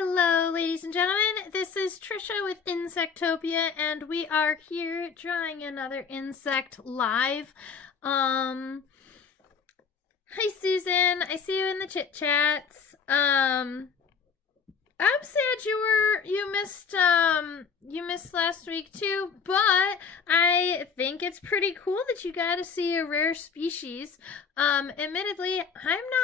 Hello, ladies and gentlemen. This is Trisha with Insectopia, and we are here drawing another insect live. Hi, Susan. I see you in the chit chats. I'm sad you missed last week too, but I think it's pretty cool that you got to see a rare species. Admittedly, I'm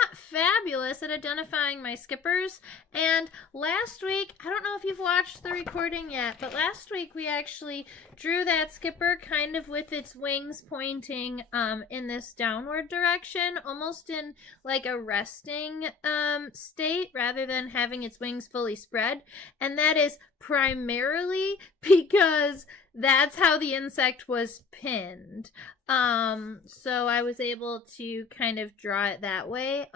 not fabulous at identifying my skippers, and last week, I don't know if you've watched the recording yet, but last week we actually drew that skipper kind of with its wings pointing in this downward direction, almost in like a resting state rather than having its wings fully spread. And that is primarily because that's how the insect was pinned. So I was able to kind of draw it that way.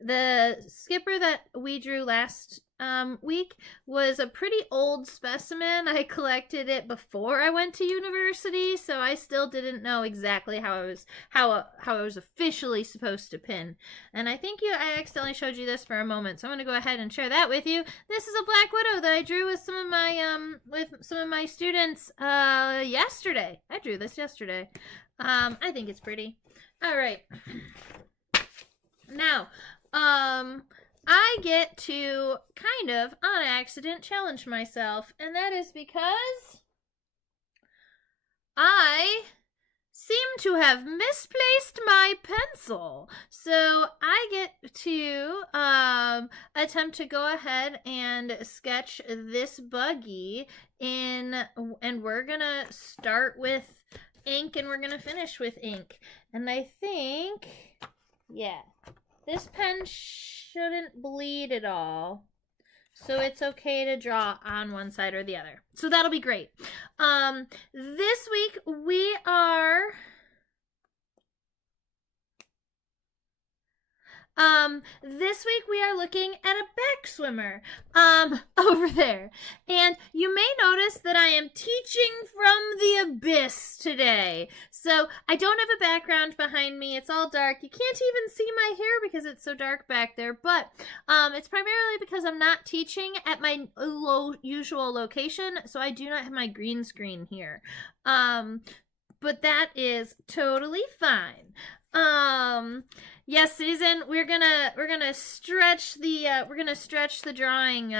The skipper that we drew last week was a pretty old specimen. I collected it before I went to university, so I still didn't know exactly how I was officially supposed to pin. And I accidentally showed you this for a moment, so I'm going to go ahead and share that with you. This is a black widow that I drew with some of my students yesterday. I drew this yesterday. I think it's pretty. All right. Now, I get to kind of, on accident, challenge myself, and that is because I seem to have misplaced my pencil. So I get to attempt to go ahead and sketch this buggy in, and we're gonna start with ink and we're gonna finish with ink. And I think, yeah, this pen shouldn't bleed at all, so it's okay to draw on one side or the other. So that'll be great. This week we are looking at a backswimmer over there. And you may notice that I am teaching from the abyss today. So I don't have a background behind me. It's all dark. You can't even see my hair because it's so dark back there. But it's primarily because I'm not teaching at my usual location. So I do not have my green screen here. But that is totally fine. Yes, Susan, we're gonna stretch the drawing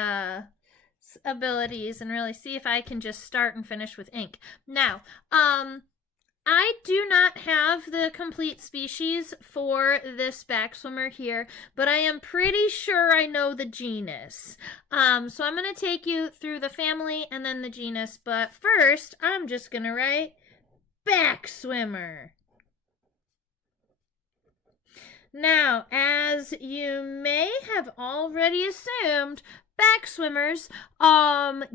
abilities and really see if I can just start and finish with ink. Now, I do not have the complete species for this backswimmer here, but I am pretty sure I know the genus. So I'm gonna take you through the family and then the genus, but first I'm just gonna write backswimmer. Now, as you may have already assumed, backswimmers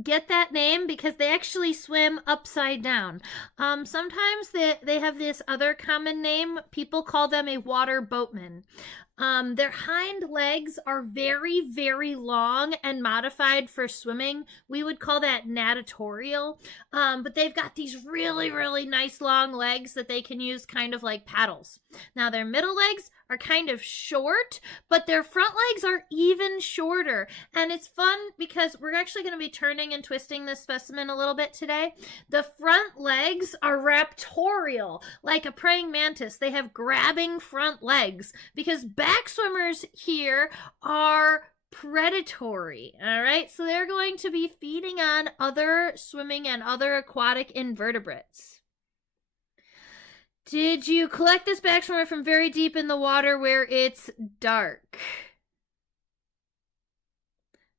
get that name because they actually swim upside down. Sometimes they have this other common name. People call them a water boatman. Their hind legs are very, very long and modified for swimming. We would call that natatorial. But they've got these really, really nice long legs that they can use kind of like paddles. Now, their middle legs are kind of short, but their front legs are even shorter. And it's fun because we're actually going to be turning and twisting this specimen a little bit today. The front legs are raptorial, like a praying mantis. They have grabbing front legs because backswimmers here are predatory. All right, so they're going to be feeding on other swimming and other aquatic invertebrates. Did you collect this backswimmer from very deep in the water where it's dark?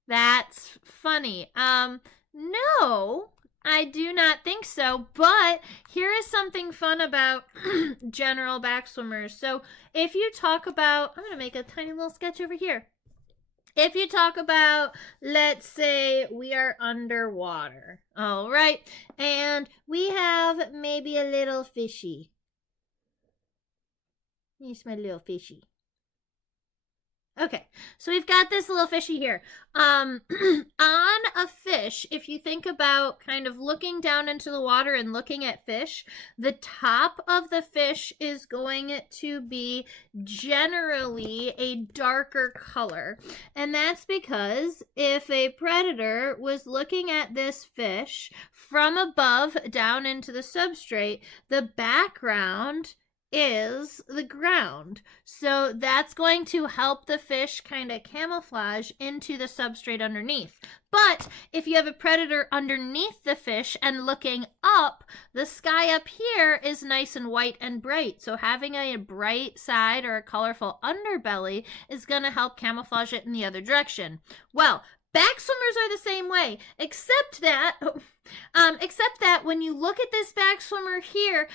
That's funny. No, I do not think so, but here is something fun about general backswimmers. So if you talk about, I'm going to make a tiny little sketch over here. If you talk about, let's say we are underwater, all right, and we have maybe a little fishy. Here's my little fishy. Okay, So we've got this little fishy here. On a fish, if you think about kind of looking down into the water and looking at fish, the top of the fish is going to be generally a darker color. And that's because if a predator was looking at this fish from above down into the substrate, the background is the ground. So that's going to help the fish kind of camouflage into the substrate underneath. But if you have a predator underneath the fish and looking up, the sky up here is nice and white and bright. So having a bright side or a colorful underbelly is going to help camouflage it in the other direction. Well, backswimmers are the same way, except that when you look at this backswimmer here,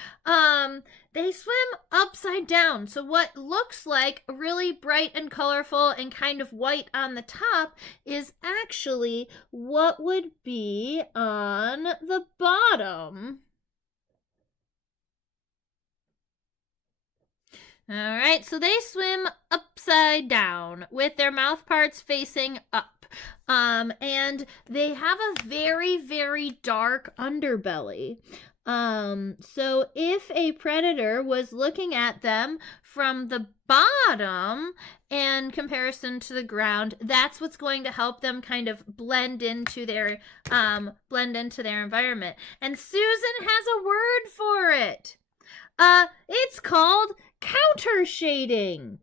they swim upside down. So what looks like really bright and colorful and kind of white on the top is actually what would be on the bottom. All right, so they swim upside down with their mouth parts facing up. And they have a very, very dark underbelly. So if a predator was looking at them from the bottom in comparison to the ground, that's what's going to help them kind of blend into their environment. And Susan has a word for it. It's called counter shading.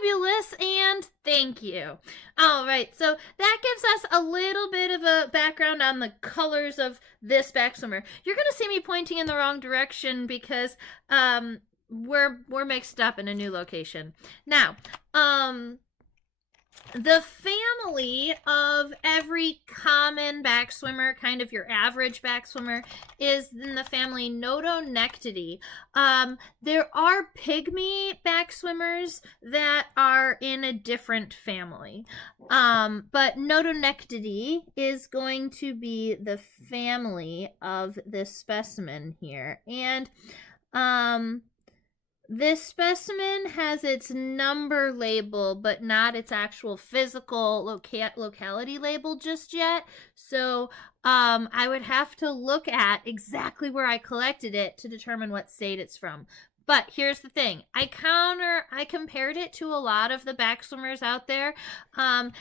Fabulous, and thank you. All right, so that gives us a little bit of a background on the colors of this backswimmer. You're going to see me pointing in the wrong direction because we're mixed up in a new location. Now, the family of every common backswimmer, kind of your average backswimmer, is in the family Notonectidae. There are pygmy backswimmers that are in a different family. But Notonectidae is going to be the family of this specimen here. And this specimen has its number label, but not its actual physical locality label just yet. So I would have to look at exactly where I collected it to determine what state it's from. But here's the thing. I compared it to a lot of the backswimmers out there. And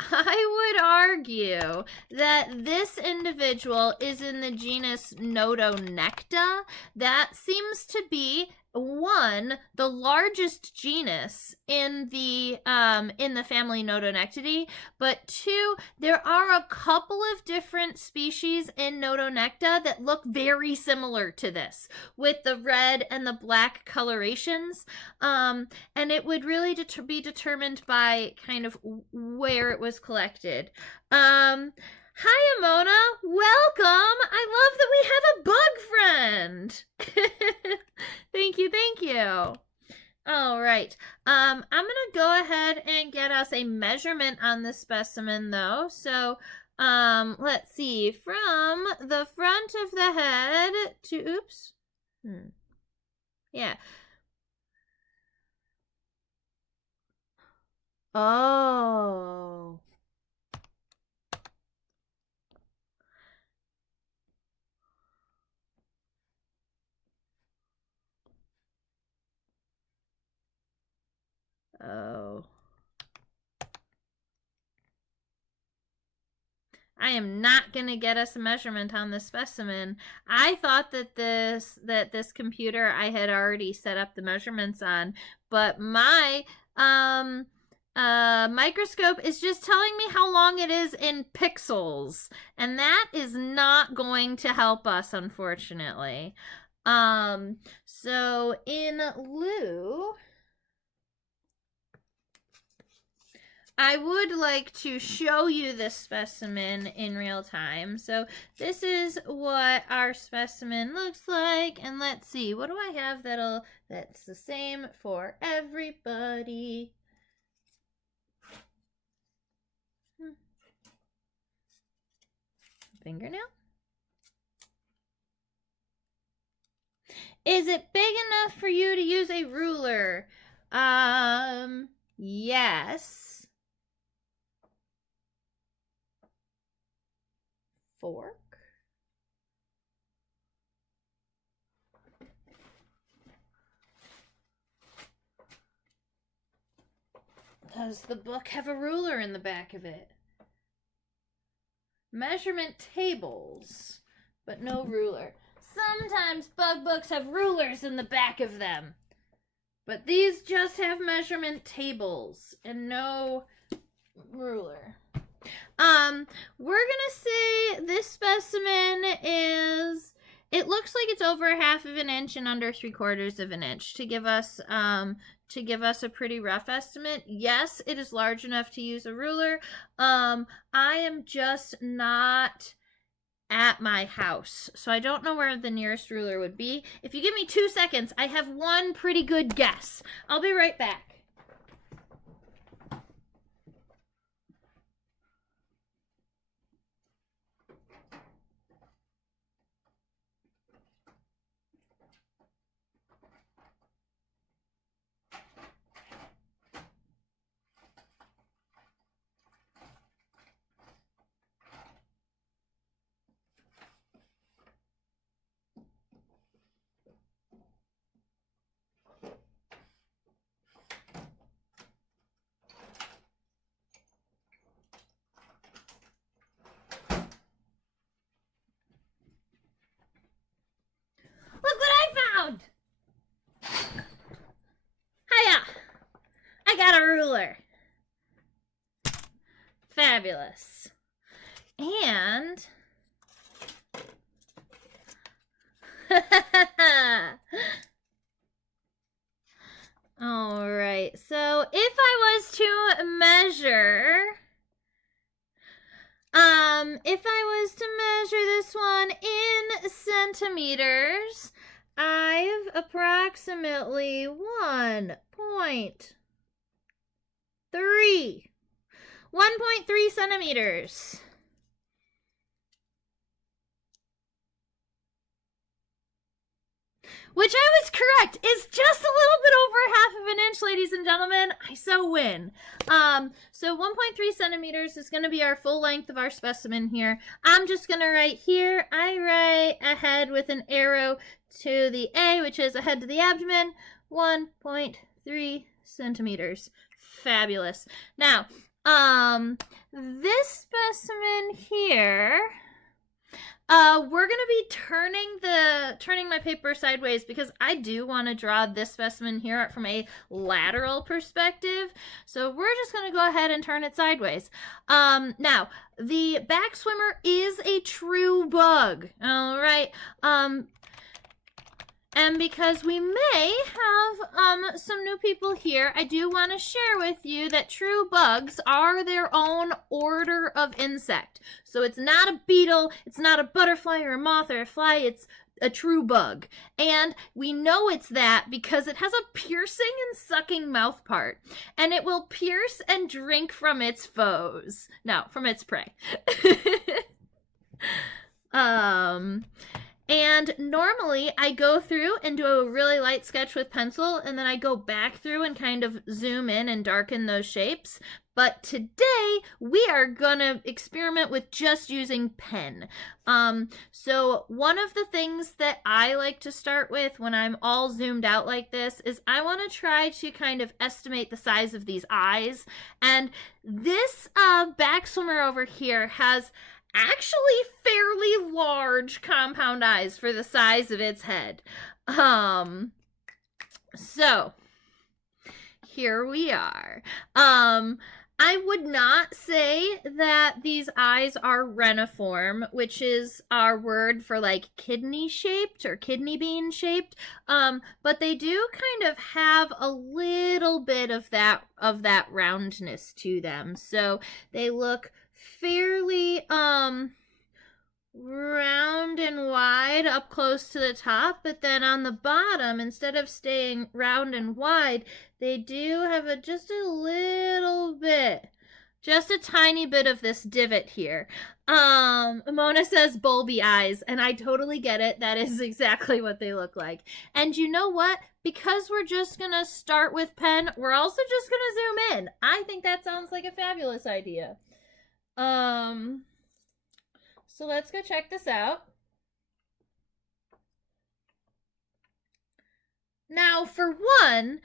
I would argue that this individual is in the genus Notonecta. That seems to be the largest genus in the family Notonectidae, but two, there are a couple of different species in Notonecta that look very similar to this, with the red and the black colorations, and it would really be determined by kind of where it was collected. Hi, Amona. Welcome. I love that we have a bug friend. Thank you. All right. I'm going to go ahead and get us a measurement on this specimen, though. So, let's see. From the front of the head to, oops. Yeah. Oh. Oh. I am not going to get us a measurement on this specimen. I thought that this computer I had already set up the measurements on, but my microscope is just telling me how long it is in pixels, and that is not going to help us, unfortunately. So in lieu, I would like to show you this specimen in real time. So this is what our specimen looks like. And let's see, what do I have that's the same for everybody? Fingernail? Is it big enough for you to use a ruler? Yes. Fork? Does the book have a ruler in the back of it? Measurement tables, but no ruler. Sometimes bug books have rulers in the back of them, but these just have measurement tables and no ruler. We're gonna say this specimen is, it looks like it's over 1/2 of an inch and under 3/4 of an inch to give us a pretty rough estimate. Yes, it is large enough to use a ruler. I am just not at my house, so I don't know where the nearest ruler would be. If you give me 2 seconds, I have one pretty good guess. I'll be right back. Look what I found! Hiya! I got a ruler. Fabulous. And all right, so if I was to measure, this one in centimeters, I've approximately 1.3 centimeters. Which I was correct, is just a little bit over 1/2 of an inch, ladies and gentlemen. I so win. So 1.3 centimeters is going to be our full length of our specimen here. I'm just going to write here, I write ahead with an arrow to the A, which is ahead to the abdomen, 1.3 centimeters. Fabulous. Now, this specimen here, we're gonna be turning my paper sideways because I do want to draw this specimen here from a lateral perspective. So we're just gonna go ahead and turn it sideways. Now, the backswimmer is a true bug. All right. And because we may have some new people here, I do want to share with you that true bugs are their own order of insect. So it's not a beetle, it's not a butterfly or a moth or a fly, it's a true bug. And we know it's that because it has a piercing and sucking mouth part. And it will pierce and drink from its foes. No, from its prey. And normally I go through and do a really light sketch with pencil, and then I go back through and kind of zoom in and darken those shapes. But today we are gonna experiment with just using pen. So one of the things that I like to start with when I'm all zoomed out like this is I want to try to kind of estimate the size of these eyes. And this backswimmer over here has actually fairly large compound eyes for the size of its head. So here we are. I would not say that these eyes are reniform, which is our word for like kidney shaped or kidney bean shaped. But they do kind of have a little bit of that roundness to them. So they look fairly round and wide up close to the top, but then on the bottom, instead of staying round and wide, they do have just a little bit Just a tiny bit of this divot here. Mona says bulby eyes, and I totally get it. That is exactly what they look like. And you know what? Because we're just gonna start with pen, we're also just gonna zoom in. I think that sounds like a fabulous idea. So let's go check this out. Now, for one,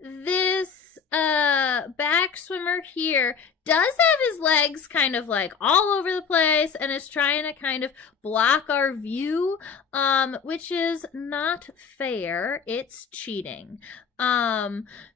this backswimmer here does have his legs kind of like all over the place and is trying to kind of block our view, which is not fair. It's cheating.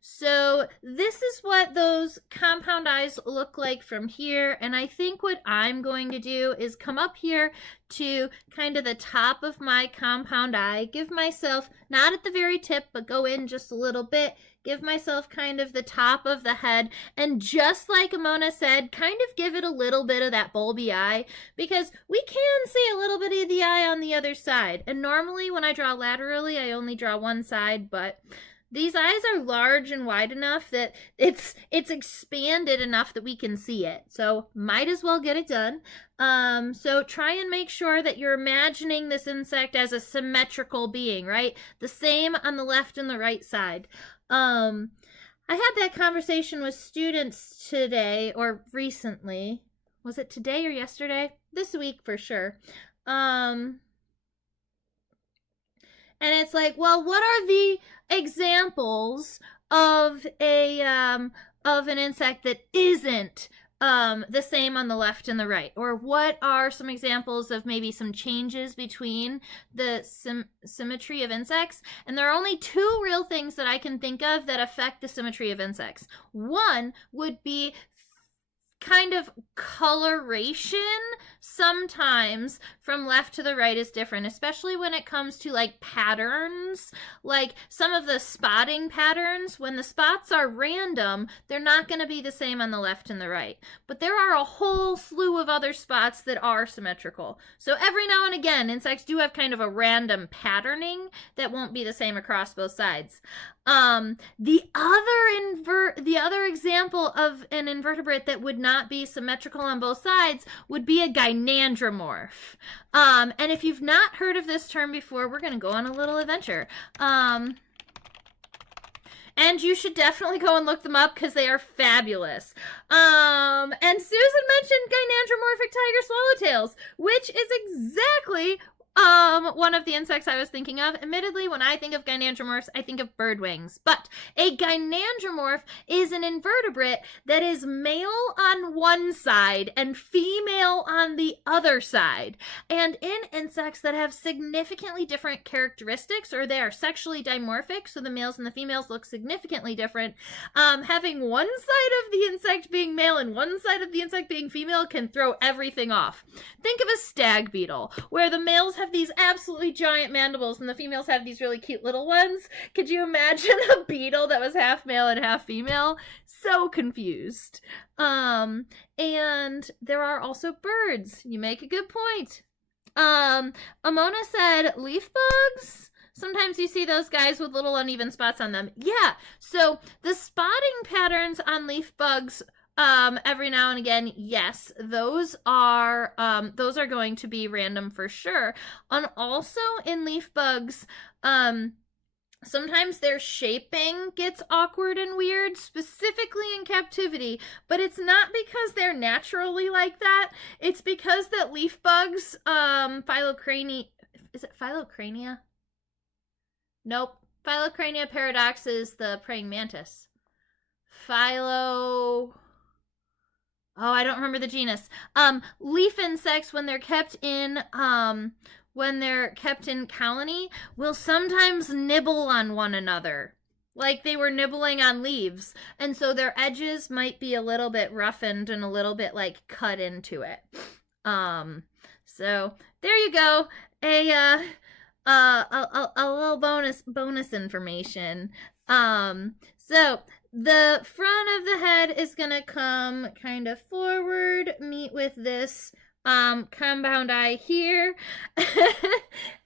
So this is what those compound eyes look like from here, and I think what I'm going to do is come up here to kind of the top of my compound eye, give myself, not at the very tip, but go in just a little bit, give myself kind of the top of the head, and just like Amona said, kind of give it a little bit of that bulby eye, because we can see a little bit of the eye on the other side. And normally when I draw laterally, I only draw one side, but these eyes are large and wide enough that it's expanded enough that we can see it. So might as well get it done. So try and make sure that you're imagining this insect as a symmetrical being, right? The same on the left and the right side. I had that conversation with students today, or recently. Was it today or yesterday? This week for sure. And it's like, well, what are the examples of an insect that isn't the same on the left and the right? Or what are some examples of maybe some changes between the symmetry of insects? And there are only two real things that I can think of that affect the symmetry of insects. One would be kind of coloration. Sometimes from left to the right is different, especially when it comes to like patterns, like some of the spotting patterns. When the spots are random, they're not going to be the same on the left and the right, but there are a whole slew of other spots that are symmetrical. So every now and again, insects do have kind of a random patterning that won't be the same across both sides. The other example of an invertebrate that would not be symmetrical on both sides would be a gynandromorph. And if you've not heard of this term before, we're going to go on a little adventure. And you should definitely go and look them up because they are fabulous. And Susan mentioned gynandromorphic tiger swallowtails, which is exactly one of the insects I was thinking of. Admittedly, when I think of gynandromorphs, I think of bird wings. But a gynandromorph is an invertebrate that is male on one side and female on the other side. And in insects that have significantly different characteristics, or they are sexually dimorphic, so the males and the females look significantly different, having one side of the insect being male and one side of the insect being female can throw everything off. Think of a stag beetle, where the males have these absolutely giant mandibles and the females have these really cute little ones. Could you imagine a beetle that was half male and half female? So confused. And there are also birds. You make a good point. Amona said leaf bugs. Sometimes you see those guys with little uneven spots on them. Yeah, so the spotting patterns on leaf bugs, every now and again, yes, those are going to be random for sure. And also in leaf bugs, sometimes their shaping gets awkward and weird, specifically in captivity, but it's not because they're naturally like that. It's because that leaf bugs, is it Phylocrania? Nope. Phylocrania paradox is the praying mantis. Oh, I don't remember the genus. Leaf insects, when they're kept in colony, will sometimes nibble on one another, like they were nibbling on leaves, and so their edges might be a little bit roughened and a little bit like cut into it. So there you go, a little bonus information. So the front of the head is going to come kind of forward, meet with this compound eye here.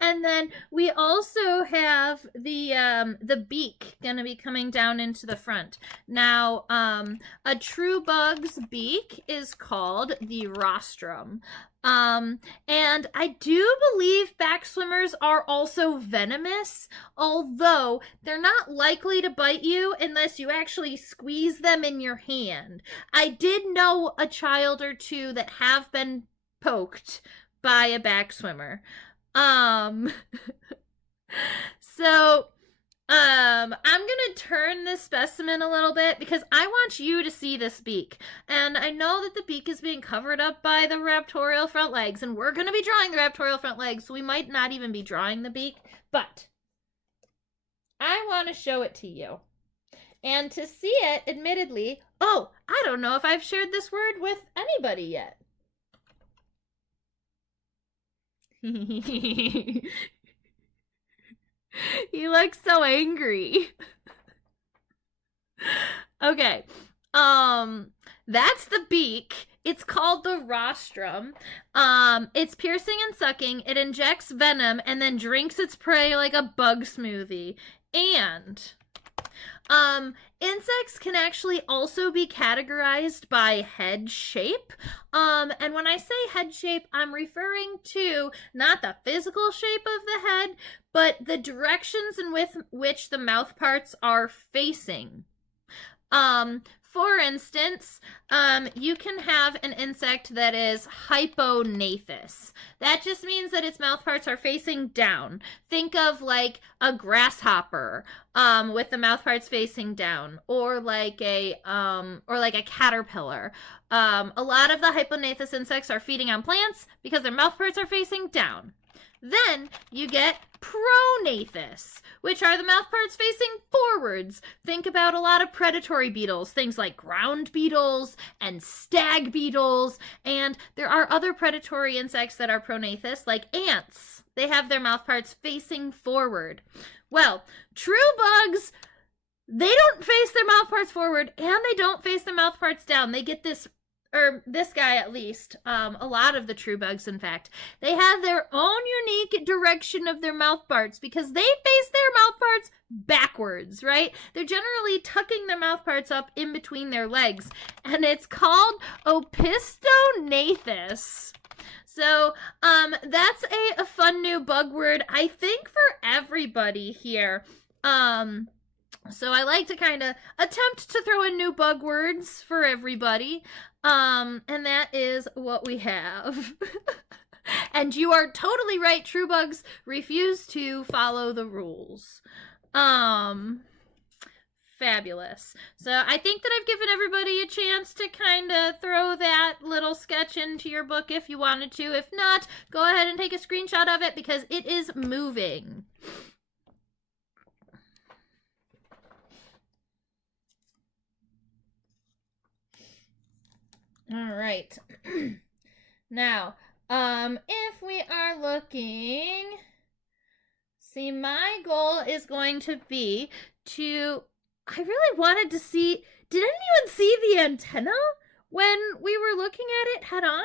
And then we also have the beak gonna be coming down into the front. Now, a true bug's beak is called the rostrum. And I do believe backswimmers are also venomous, although they're not likely to bite you unless you actually squeeze them in your hand. I did know a child or two that have been poked by a backswimmer. So I'm gonna turn this specimen a little bit because I want you to see this beak. And I know that the beak is being covered up by the raptorial front legs, and we're gonna be drawing the raptorial front legs, so we might not even be drawing the beak, but I want to show it to you. And to see it, admittedly, oh, I don't know if I've shared this word with anybody yet. He looks so angry. Okay. That's the beak. It's called the rostrum. It's piercing and sucking. It injects venom and then drinks its prey like a bug smoothie. And insects can actually also be categorized by head shape. And when I say head shape, I'm referring to not the physical shape of the head, but the directions in which the mouth parts are facing. For instance, you can have an insect that is hypognatous. That just means that its mouth parts are facing down. Think of like a grasshopper, with the mouth parts facing down, or like a caterpillar. A lot of the hypognatous insects are feeding on plants because their mouth parts are facing down. Then you get prognatous, which are the mouth parts facing forwards. Think about a lot of predatory beetles, things like ground beetles and stag beetles, and there are other predatory insects that are prognatous, like ants. They have their mouth parts facing forward. Well, true bugs, they don't face their mouth parts forward, and they don't face their mouth parts down. They get this, or this guy at least, a lot of the true bugs, in fact, they have their own unique direction of their mouth parts because they face their mouth parts backwards, right? They're generally tucking their mouth parts up in between their legs, and it's called opistognathus. So, that's a fun new bug word, I think, for everybody here. So I like to kind of attempt to throw in new bug words for everybody. And that is what we have. And you are totally right. True bugs refuse to follow the rules. Fabulous. So I think that I've given everybody a chance to kind of throw that little sketch into your book if you wanted to. If not, go ahead and take a screenshot of it because it is moving. All right. Now, if we are looking, see, my goal is going to be to, I really wanted to see, did anyone see the antenna when we were looking at it head on?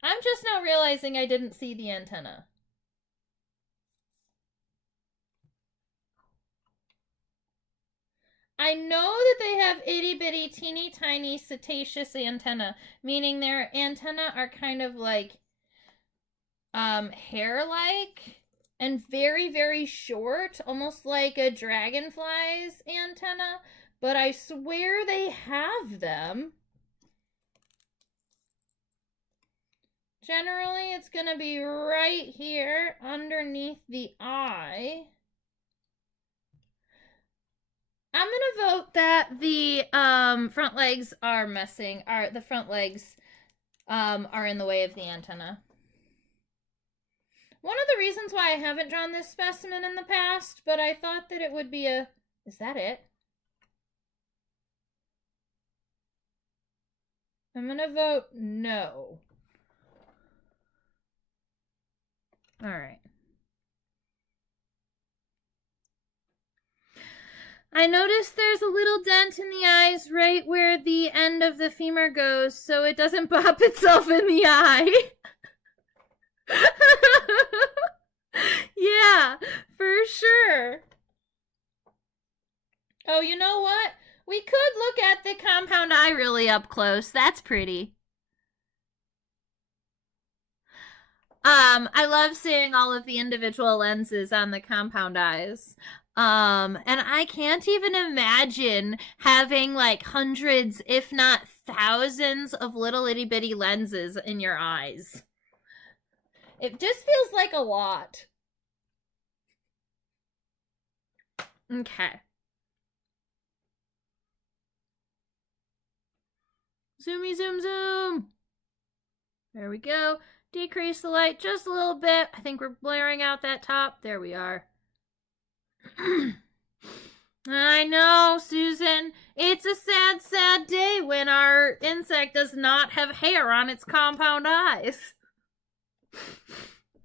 I'm just now realizing I didn't see the antenna. I know that they have itty bitty teeny tiny cetaceous antenna, meaning their antenna are kind of like hair-like and very, very short, almost like a dragonfly's antenna, but I swear they have them. Generally, it's going to be right here underneath the eye. I'm gonna vote that the front legs are messing. The front legs are in the way of the antenna. One of the reasons why I haven't drawn this specimen in the past, but I thought that it would be a... Is that it? I'm gonna vote no. All right. I noticed there's a little dent in the eyes right where the end of the femur goes, so it doesn't pop itself in the eye. Yeah, for sure. Oh, you know what? We could look at the compound eye really up close. That's pretty. I love seeing all of the individual lenses on the compound eyes. And I can't even imagine having like hundreds, if not thousands, of little itty bitty lenses in your eyes. It just feels like a lot. Okay. Zoomy zoom zoom. There we go. Decrease the light just a little bit. I think we're blaring out that top. There we are. I know, Susan. It's a sad, sad day when our insect does not have hair on its compound eyes.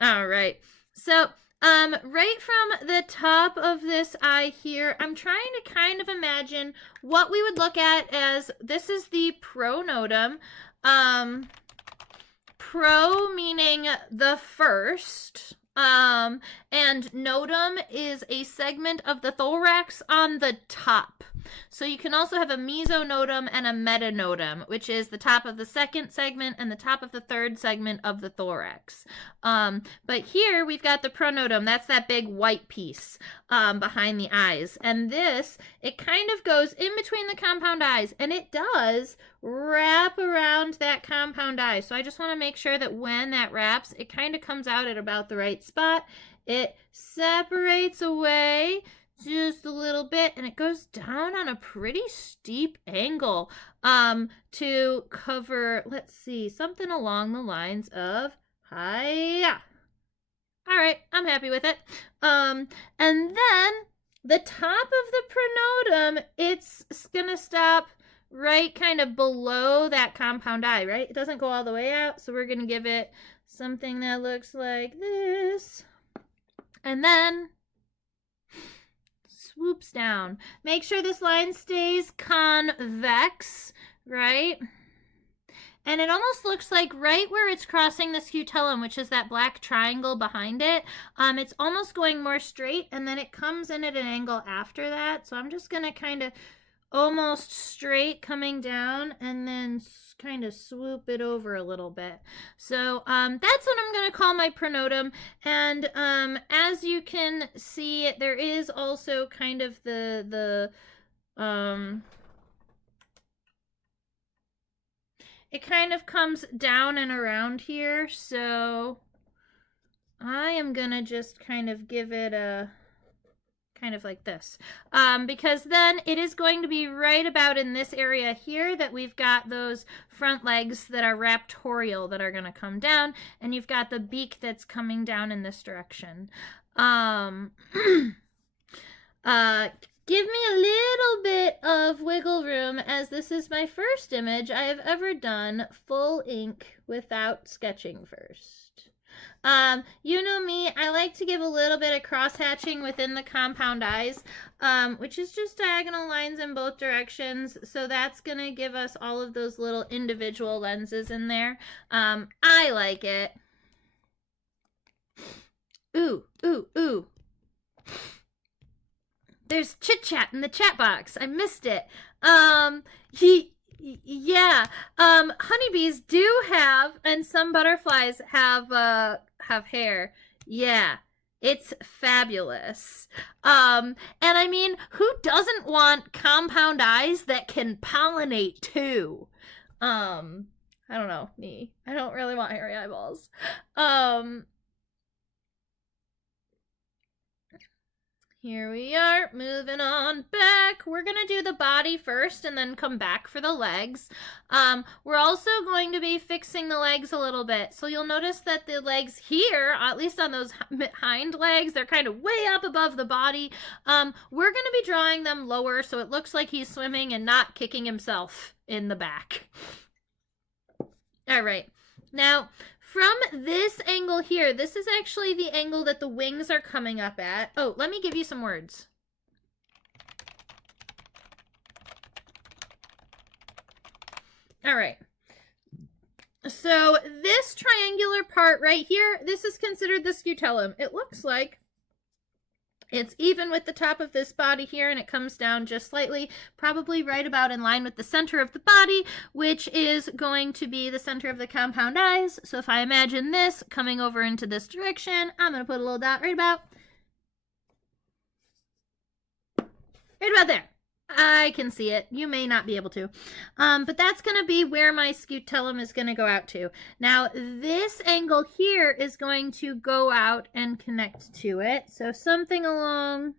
All right. So, right from the top of this eye here, I'm trying to kind of imagine what we would look at as, this is the pronotum. Pro meaning the first, and notum is a segment of the thorax on the top. So you can also have a mesonotum and a metanotum, which is the top of the second segment and the top of the third segment of the thorax. But here we've got the pronotum. That's that big white piece behind the eyes. And this, it kind of goes in between the compound eyes, and it does wrap around that compound eye. So I just want to make sure that when that wraps, it kind of comes out at about the right spot. It separates away just a little bit, and it goes down on a pretty steep angle to cover, let's see, something along the lines of hiya. All right, I'm happy with it. And then the top of the pronotum, it's gonna stop right kind of below that compound eye, right? It doesn't go all the way out, so we're gonna give it something that looks like this. And then swoops down. Make sure this line stays convex, right? And it almost looks like right where it's crossing the scutellum, which is that black triangle behind it, it's almost going more straight, and then it comes in at an angle after that. So I'm just going to kind of almost straight coming down and then kind of swoop it over a little bit. So that's what I'm going to call my pronotum. And as you can see, there is also kind of it kind of comes down and around here. So I am going to just kind of give it a kind of like this, because then it is going to be right about in this area here that we've got those front legs that are raptorial that are going to come down, and you've got the beak that's coming down in this direction. Give me a little bit of wiggle room, as this is my first image I have ever done full ink without sketching first. You know me, I like to give a little bit of cross-hatching within the compound eyes, which is just diagonal lines in both directions. So that's going to give us all of those little individual lenses in there. I like it. Ooh, ooh, ooh. There's chit-chat in the chat box. I missed it. Yeah, honeybees do have, and some butterflies have hair. Yeah, it's fabulous. And I mean, who doesn't want compound eyes that can pollinate too? I don't know, me. I don't really want hairy eyeballs. Here we are, moving on back. We're going to do the body first and then come back for the legs. We're also going to be fixing the legs a little bit. So you'll notice that the legs here, at least on those hind legs, they're kind of way up above the body. We're going to be drawing them lower so it looks like he's swimming and not kicking himself in the back. All right. Now, from this angle here, this is actually the angle that the wings are coming up at. Oh, let me give you some words. All right. So this triangular part right here, this is considered the scutellum. It looks like it's even with the top of this body here, and it comes down just slightly, probably right about in line with the center of the body, which is going to be the center of the compound eyes. So if I imagine this coming over into this direction, I'm going to put a little dot right about there. I can see it. You may not be able to. But that's going to be where my scutellum is going to go out to. Now, this angle here is going to go out and connect to it. So something along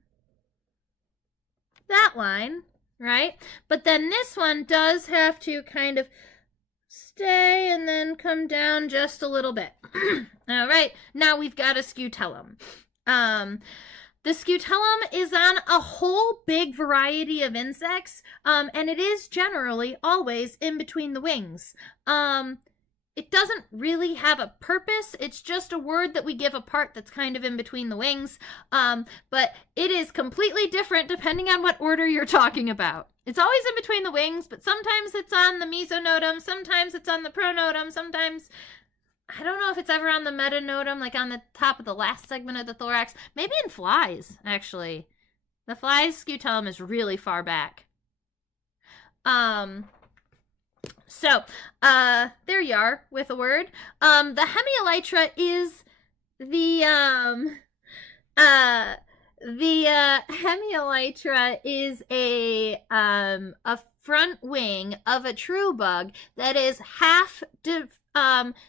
that line, right? But then this one does have to kind of stay and then come down just a little bit. All right. Now we've got a scutellum. The scutellum is on a whole big variety of insects, and it is generally always in between the wings. It doesn't really have a purpose. It's just a word that we give a part that's kind of in between the wings, but it is completely different depending on what order you're talking about. It's always in between the wings, but sometimes it's on the mesonotum, sometimes it's on the pronotum, sometimes I don't know if it's ever on the metanotum, like on the top of the last segment of the thorax. Maybe in flies, actually. The fly's scutellum is really far back. So, there you are with a word. The hemielytra is the hemielytra is a front wing of a true bug that is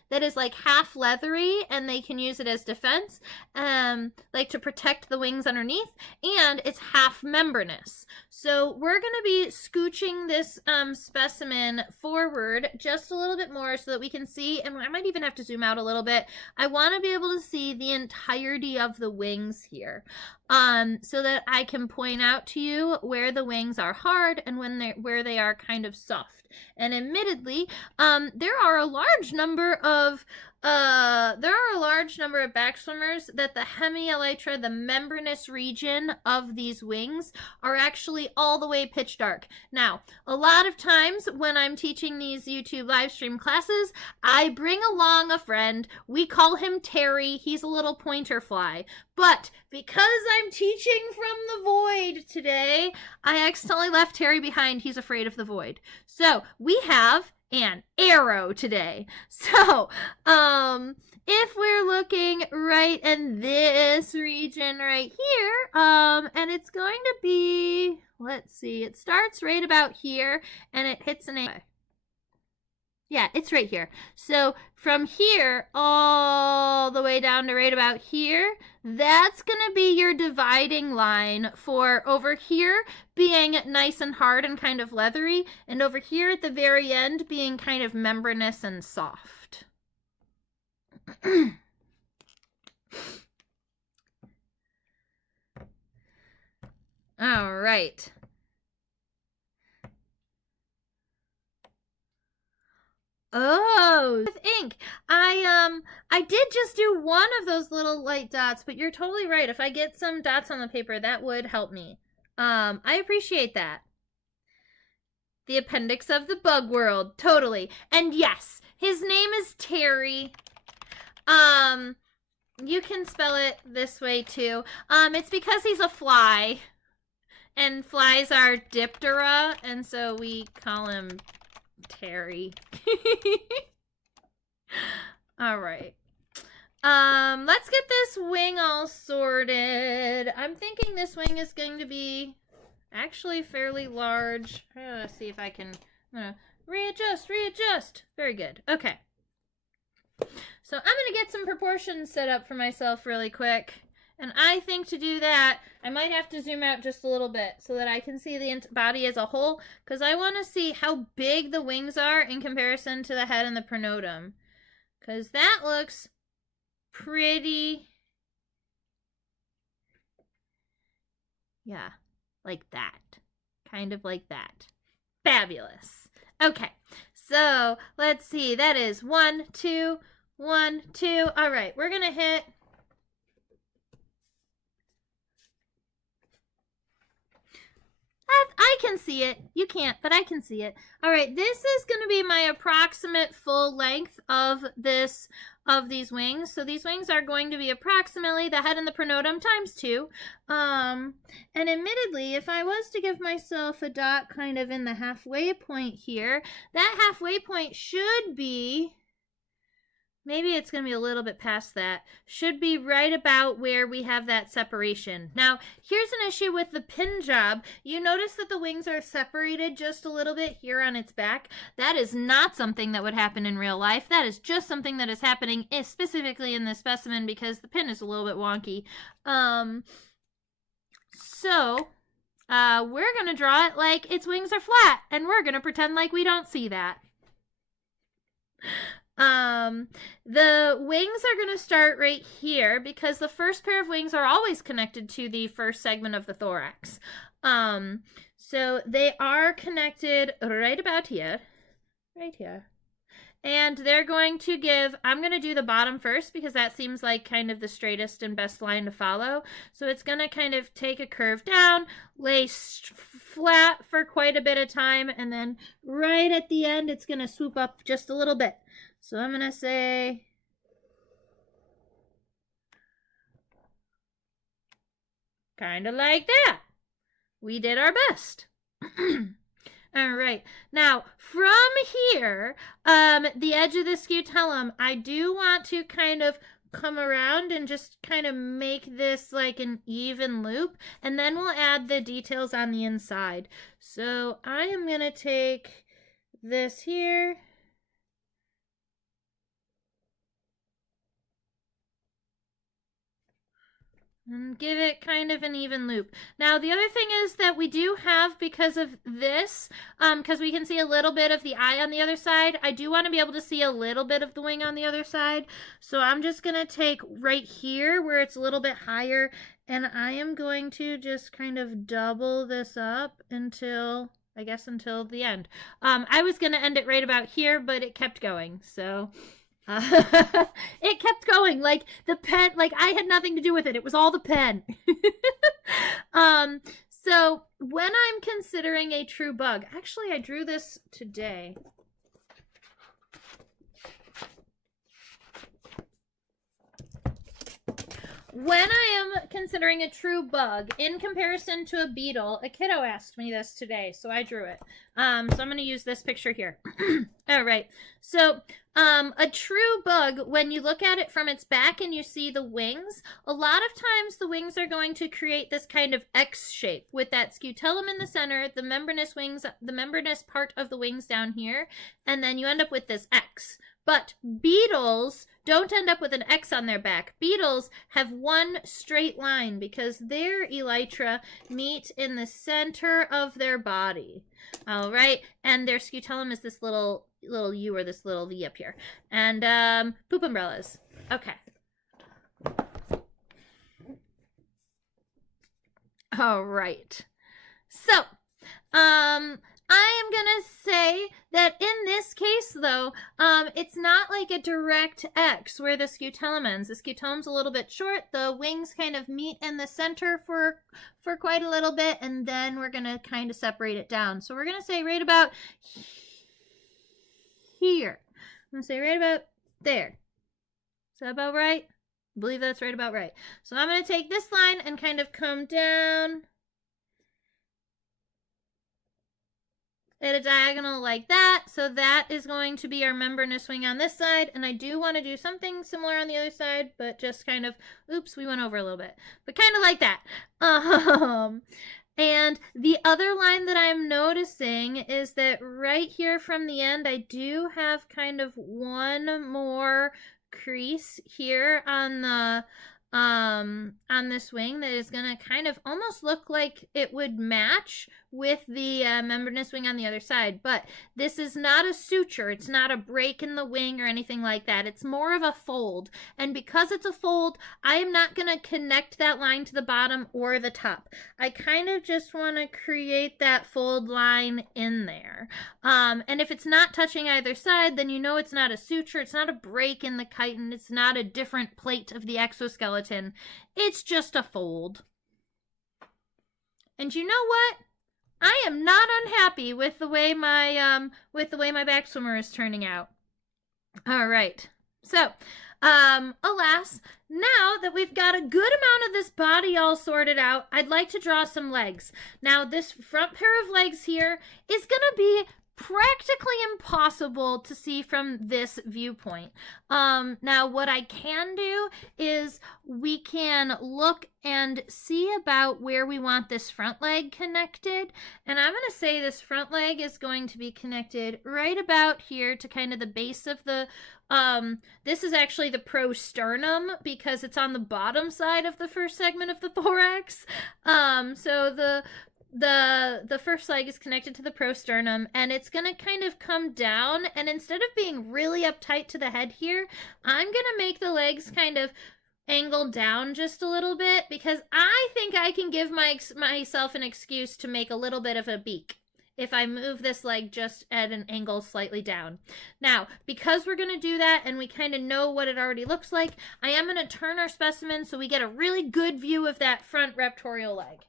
that is like half leathery, and they can use it as defense, like to protect the wings underneath, and it's half membranous. So we're going to be scooching this specimen forward just a little bit more so that we can see, and I might even have to zoom out a little bit. I want to be able to see the entirety of the wings here, so that I can point out to you where the wings are hard and where they are kind of soft. And admittedly, there are a large number of backswimmers that the hemielytra, the membranous region of these wings, are actually all the way pitch dark. Now, a lot of times when I'm teaching these YouTube live stream classes, I bring along a friend. We call him Terry. He's a little pointer fly. But because I'm teaching from the void today, I accidentally left Terry behind. He's afraid of the void. So we have an arrow today. So, if we're looking right in this region right here, and it's going to be, let's see, it starts right about here, and it hits an A. Yeah, it's right here. So from here all the way down to right about here, that's going to be your dividing line for over here being nice and hard and kind of leathery, and over here at the very end being kind of membranous and soft. All right. Oh, with ink. I did just do one of those little light dots, but you're totally right. If I get some dots on the paper, that would help me. I appreciate that. The appendix of the bug world, totally. And yes, his name is Terry. You can spell it this way too. It's because he's a fly, and flies are Diptera, and so we call him Terry. All right. Let's get this wing all sorted. I'm thinking this wing is going to be actually fairly large. Let's see if I can readjust. Very good. Okay. So I'm going to get some proportions set up for myself really quick. And I think to do that, I might have to zoom out just a little bit so that I can see the body as a whole, because I want to see how big the wings are in comparison to the head and the pronotum. Because that looks pretty, yeah, like that. Kind of like that. Fabulous. Okay, so let's see. That is 1, 2, 1, 2. All right, we're going to hit I can see it. You can't, but I can see it. All right, this is going to be my approximate full length of these wings. So these wings are going to be approximately the head and the pronotum times 2. And admittedly, if I was to give myself a dot kind of in the halfway point here, that halfway point should be, maybe it's going to be a little bit past that, should be right about where we have that separation. Now, here's an issue with the pin job. You notice that the wings are separated just a little bit here on its back. That is not something that would happen in real life. That is just something that is happening specifically in this specimen because the pin is a little bit wonky. So we're going to draw it like its wings are flat, and we're going to pretend like we don't see that. The wings are going to start right here because the first pair of wings are always connected to the first segment of the thorax. So they are connected right about here, right here. And they're going to give, I'm going to do the bottom first because that seems like kind of the straightest and best line to follow. So it's going to kind of take a curve down, lay flat for quite a bit of time, and then right at the end, it's going to swoop up just a little bit. So I'm going to say kind of like that. We did our best. All right. Now, from here, the edge of the scutellum, I do want to kind of come around and just kind of make this like an even loop, and then we'll add the details on the inside. So I am going to take this here. And give it kind of an even loop. Now, the other thing is that we do have, because of this, because we can see a little bit of the eye on the other side, I do want to be able to see a little bit of the wing on the other side. So I'm just going to take right here where it's a little bit higher, and I am going to just kind of double this up until, I guess, until the end. I was going to end it right about here, but it kept going, so... it kept going, like the pen, like I had nothing to do with it. It was all the pen. So when I'm considering a true bug, actually I drew this today. When I am considering a true bug in comparison to a beetle, a kiddo asked me this today, so I drew it. So I'm going to use this picture here. All right. So a true bug, when you look at it from its back and you see the wings, a lot of times the wings are going to create this kind of X shape with that scutellum in the center, the membranous wings, the membranous part of the wings down here, and then you end up with this X. But beetles don't end up with an X on their back. Beetles have one straight line because their elytra meet in the center of their body. All right, and their scutellum is this little U or this little V up here. And poop umbrellas. Okay. All right. So, I am going to say that in this case, though, it's not like a direct X where the scutellum ends. The scutellum's a little bit short. The wings kind of meet in the center for quite a little bit, and then we're going to kind of separate it down. So we're going to say right about here. I'm going to say right about there. Is that about right? I believe that's right about right. So I'm going to take this line and kind of come down at a diagonal like that. So that is going to be our membranous wing on this side. And I do want to do something similar on the other side, but just kind of, oops, we went over a little bit. But kind of like that. And the other line that I'm noticing is that right here from the end, I do have kind of one more crease here on the on this wing that is going to kind of almost look like it would match with the membranous wing on the other side. But this is not a suture. It's not a break in the wing or anything like that. It's more of a fold. And because it's a fold, I am not going to connect that line to the bottom or the top. I kind of just want to create that fold line in there. And if it's not touching either side, then you know it's not a suture. It's not a break in the chitin. It's not a different plate of the exoskeleton. It's just a fold. And you know what? I am not unhappy with the way my backswimmer is turning out. All right. So, alas, now that we've got a good amount of this body all sorted out, I'd like to draw some legs. Now, this front pair of legs here is going to be practically impossible to see from this viewpoint. Now what I can do is we can look and see about where we want this front leg connected, and I'm going to say this front leg is going to be connected right about here to kind of the base of the this is actually the prosternum because it's on the bottom side of the first segment of the thorax. So the first leg is connected to the prosternum, and it's going to kind of come down, and instead of being really uptight to the head here, I'm going to make the legs kind of angle down just a little bit because I think I can give myself an excuse to make a little bit of a beak if I move this leg just at an angle slightly down. Now, because we're going to do that and we kind of know what it already looks like, I am going to turn our specimen so we get a really good view of that front raptorial leg.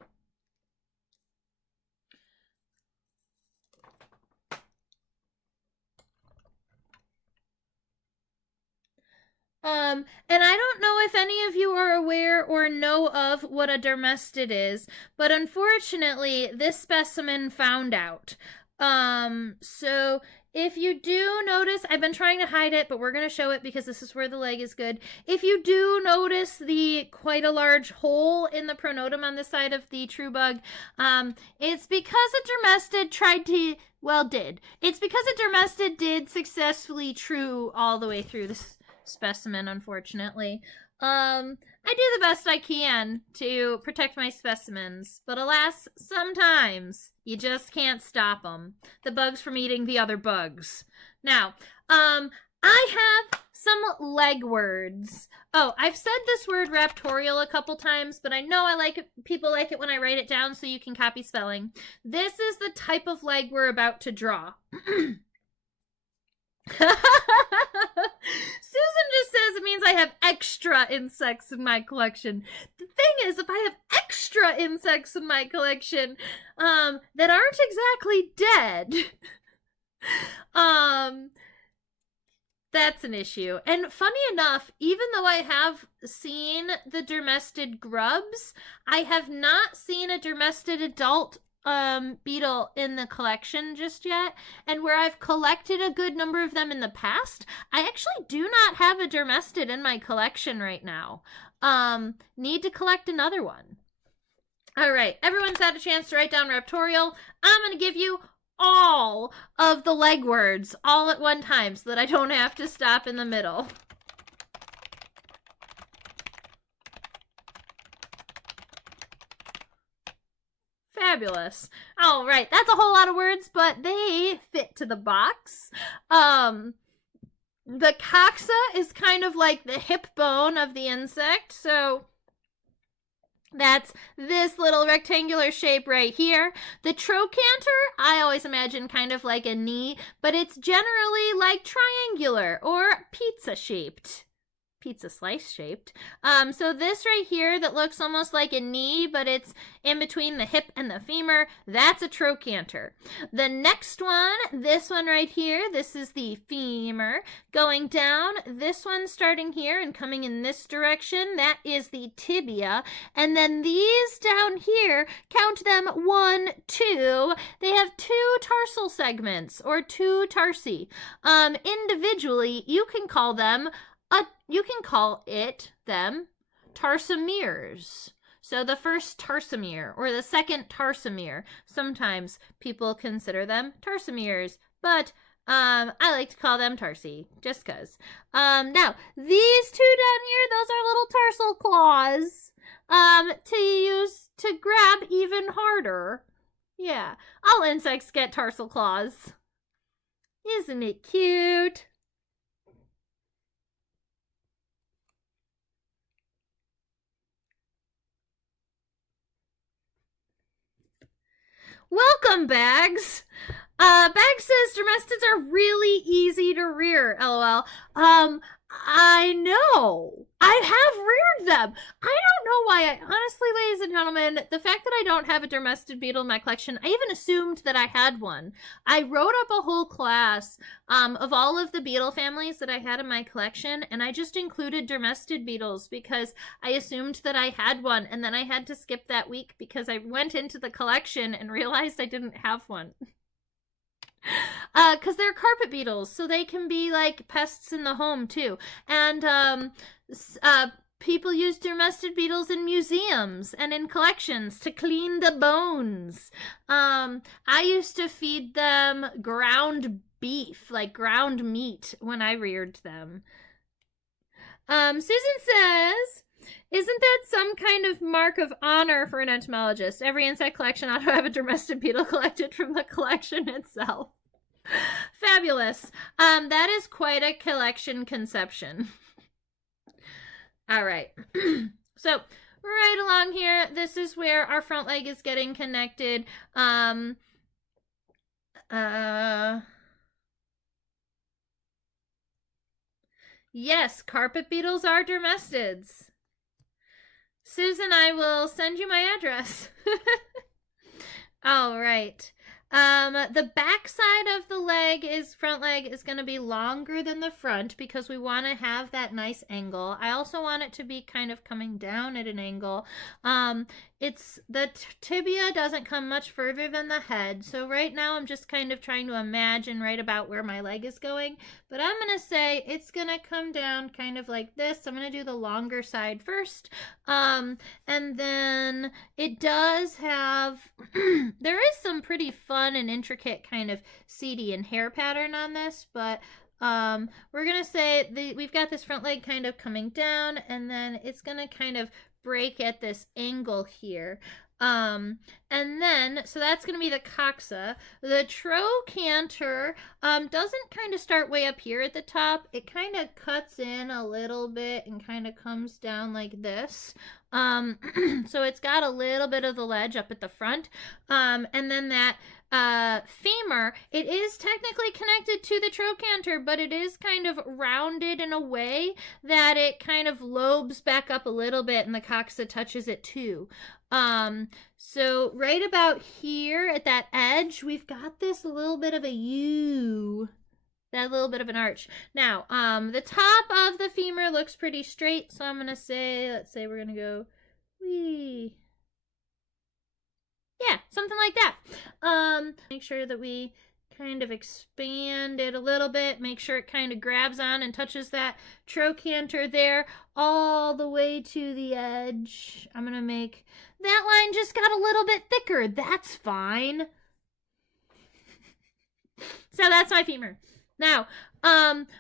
And I don't know if any of you are aware or know of what a dermestid is, but unfortunately, this specimen found out. So if you do notice, I've been trying to hide it, but we're going to show it because this is where the leg is good. If you do notice quite a large hole in the pronotum on the side of the true bug, it's because a dermestid it's because a dermestid did successfully true all the way through this specimen, unfortunately. I do the best I can to protect my specimens, but alas, sometimes you just can't stop them. The bugs from eating the other bugs. Now, I have some leg words. Oh, I've said this word raptorial a couple times, but I know people like it when I write it down so you can copy spelling. This is the type of leg we're about to draw. Susan just says it means I have extra insects in my collection. The thing is, if I have extra insects in my collection that aren't exactly dead, that's an issue. And funny enough, even though I have seen the dermestid grubs, I have not seen a dermestid adult beetle in the collection just yet, and where I've collected a good number of them in the past, I actually do not have a dermestid in my collection right now. Need to collect another one. All right, everyone's had a chance to write down raptorial. I'm going to give you all of the leg words all at one time so that I don't have to stop in the middle. Fabulous. All right, that's a whole lot of words, but they fit to the box. The coxa is kind of like the hip bone of the insect, so that's this little rectangular shape right here. The trochanter, I always imagine kind of like a knee, but it's generally like triangular or pizza-shaped. Pizza slice shaped. So this right here that looks almost like a knee, but it's in between the hip and the femur, that's a trochanter. The next one, this one right here, this is the femur. Going down, this one starting here and coming in this direction, that is the tibia. And then these down here, count them 1, 2. They have 2 tarsal segments or 2 tarsi. Individually, you can call them tarsomeres. So the first tarsomere or the second tarsomere. Sometimes people consider them tarsomeres, but I like to call them tarsi, just cause. Now, these 2 down here, those are little tarsal claws to use to grab even harder. Yeah, all insects get tarsal claws. Isn't it cute? Welcome, Bags. Bags says dermestids are really easy to rear, lol. I know. I have reared them. I don't know why. Honestly, ladies and gentlemen, the fact that I don't have a dermestid beetle in my collection, I even assumed that I had one. I wrote up a whole class of all of the beetle families that I had in my collection, and I just included dermestid beetles because I assumed that I had one, and then I had to skip that week because I went into the collection and realized I didn't have one. Because they're carpet beetles, so they can be like pests in the home too. And people use dermestid beetles in museums and in collections to clean the bones. I used to feed them ground beef, like ground meat, when I reared them. Susan says, isn't that some kind of mark of honor for an entomologist? Every insect collection ought to have a dermestid beetle collected from the collection itself. Fabulous. That is quite a collection conception. All right. So right along here, this is where our front leg is getting connected. Yes, carpet beetles are dermestids. Susan, I will send you my address. All right. The back side of the front leg is going to be longer than the front because we want to have that nice angle. I also want it to be kind of coming down at an angle. The tibia doesn't come much further than the head. So right now I'm just kind of trying to imagine right about where my leg is going. But I'm going to say it's going to come down kind of like this. I'm going to do the longer side first. And then it does have, there is some pretty fun and intricate kind of seedy and hair pattern on this, but we're going to say we've got this front leg kind of coming down, and then it's going to kind of break at this angle here. And then, so that's going to be the coxa. The trochanter doesn't kind of start way up here at the top. It kind of cuts in a little bit and kind of comes down like this. So it's got a little bit of the ledge up at the front. And then that femur, it is technically connected to the trochanter, but it is kind of rounded in a way that it kind of lobes back up a little bit and the coxa touches it too. So right about here at that edge, we've got this little bit of a U, that little bit of an arch. Now, the top of the femur looks pretty straight, so I'm going to say, let's say we're going to go, wee. Yeah, something like that. Make sure that we kind of expand it a little bit. Make sure it kind of grabs on and touches that trochanter there all the way to the edge. I'm going to make that line just got a little bit thicker. That's fine. So that's my femur. Now,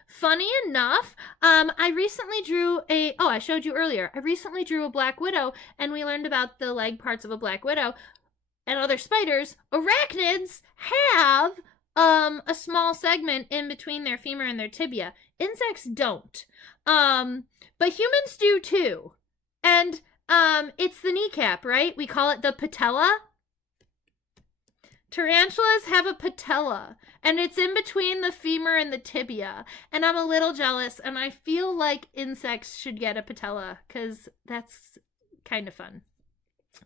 funny enough, I recently drew I showed you earlier. I recently drew a black widow, and we learned about the leg parts of a black widow and other spiders. Arachnids have a small segment in between their femur and their tibia. Insects don't. But humans do too. And it's the kneecap, right? We call it the patella. Tarantulas have a patella, and it's in between the femur and the tibia. And I'm a little jealous, and I feel like insects should get a patella because that's kind of fun.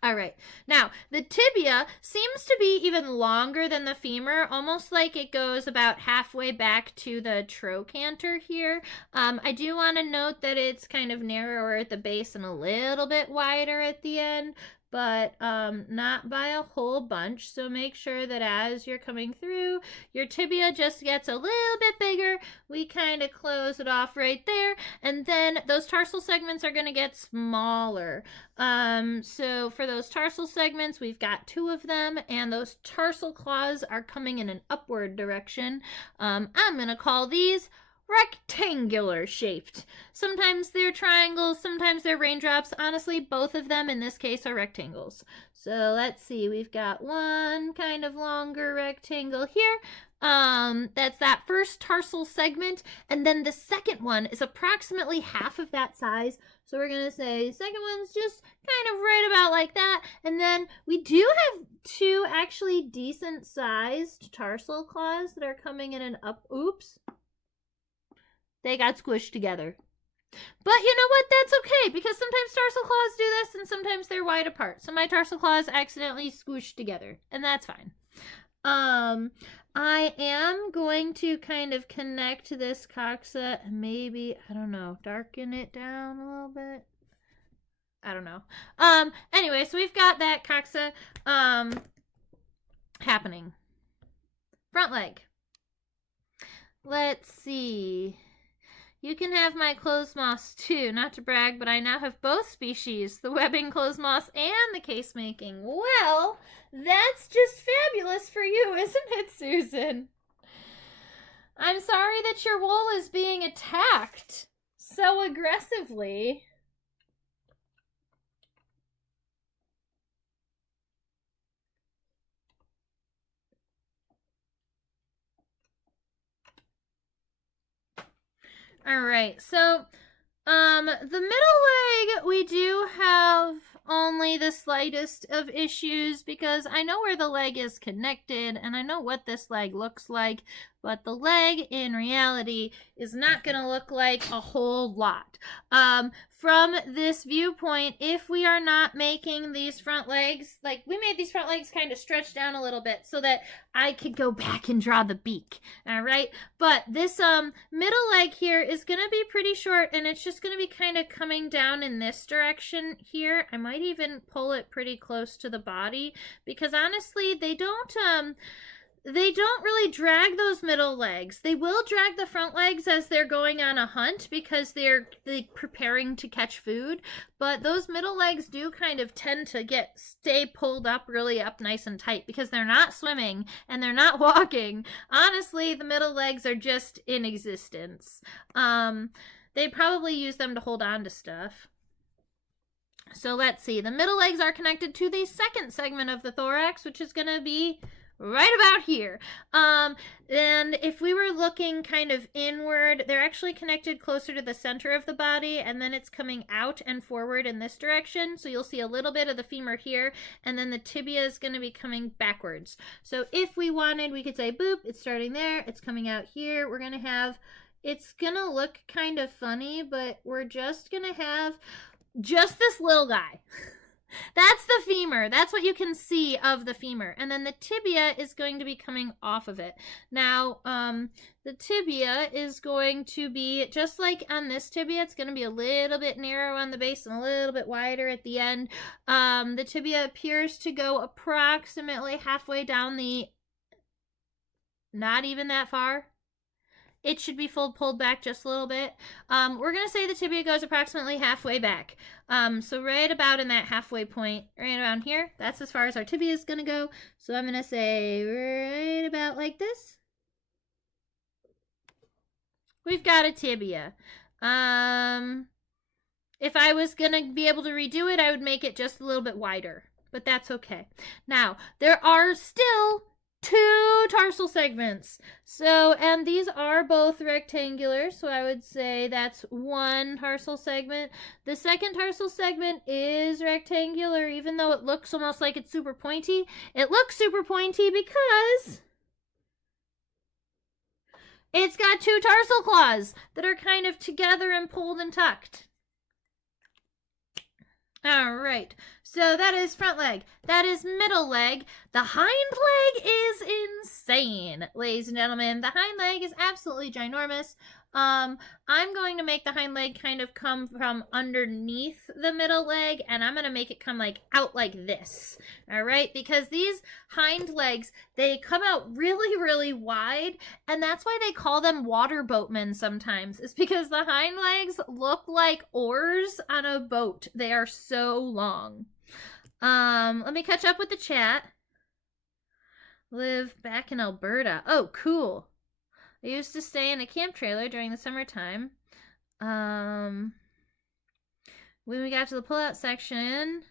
All right. Now, the tibia seems to be even longer than the femur, almost like it goes about halfway back to the trochanter here. I do want to note that it's kind of narrower at the base and a little bit wider at the end, but not by a whole bunch. So make sure that as you're coming through, your tibia just gets a little bit bigger. We kind of close it off right there, and then those tarsal segments are going to get smaller. So for those tarsal segments, we've got 2 of them, and those tarsal claws are coming in an upward direction. I'm going to call these rectangular shaped. Sometimes they're triangles, sometimes they're raindrops. Honestly, both of them in this case are rectangles. So let's see, we've got one kind of longer rectangle here. That's that first tarsal segment, and then the second one is approximately half of that size. So we're going to say second one's just kind of right about like that. And then we do have 2 actually decent sized tarsal claws that are coming in an up. Oops. They got squished together. But you know what? That's okay, because sometimes tarsal claws do this wide apart. So my tarsal claws accidentally squished together, and that's fine. I am going to kind of connect this coxa and maybe, I don't know, darken it down a little bit. I don't know. Anyway, so we've got that coxa, happening. Front leg. Let's see. You can have my clothes moss too, not to brag, but I now have both species, the webbing clothes moss and the case making. Well, that's just fabulous for you, isn't it, Susan? I'm sorry that your wool is being attacked so aggressively. All right, so the middle leg, we do have only the slightest of issues because I know where the leg is connected and I know what this leg looks like, but the leg in reality is not going to look like a whole lot. From this viewpoint, if we are not making these front legs, like we made these front legs kind of stretch down a little bit so that I could go back and draw the beak, all right? But this middle leg here is going to be pretty short and it's just going to be kind of coming down in this direction here. I might even pull it pretty close to the body because honestly, they don't really drag those middle legs. They will drag the front legs as they're going on a hunt because they're preparing to catch food. But those middle legs do kind of tend to stay pulled up really up nice and tight because they're not swimming and they're not walking. Honestly, the middle legs are just in existence. They probably use them to hold on to stuff. So let's see. The middle legs are connected to the second segment of the thorax, which is going to be right about here. And if we were looking kind of inward, they're actually connected closer to the center of the body, and then it's coming out and forward in this direction. So you'll see a little bit of the femur here, and then the tibia is going to be coming backwards. So if we wanted, we could say, boop, it's starting there, it's coming out here. We're going to have, it's going to look kind of funny, but we're just going to have just this little guy. That's the femur. That's what you can see of the femur. And then the tibia is going to be coming off of it. Now, the tibia is going to be, just like on this tibia, it's going to be a little bit narrow on the base and a little bit wider at the end. The tibia appears to go approximately halfway down the, not even that far. It should be pulled back just a little bit. We're going to say the tibia goes approximately halfway back. So right about in that halfway point, right around here, that's as far as our tibia is going to go. So I'm going to say right about like this. We've got a tibia. If I was going to be able to redo it, I would make it just a little bit wider. But that's okay. Now, there are still 2 tarsal segments. So, and these are both rectangular, so I would say that's 1 tarsal segment. The second tarsal segment is rectangular, even though it looks almost like it's super pointy. It looks super pointy because it's got 2 tarsal claws that are kind of together and pulled and tucked. All right, so that is front leg. That is middle leg. The hind leg is insane, ladies and gentlemen. The hind leg is absolutely ginormous. I'm going to make the hind leg kind of come from underneath the middle leg, and I'm going to make it come like out like this, all right? Because these hind legs, they come out really, really wide, and that's why they call them water boatmen sometimes. It's because the hind legs look like oars on a boat. They are so long. Let me catch up with the chat. Live back in Alberta. Oh, cool. I used to stay in a camp trailer during the summertime. When we got to the pullout section...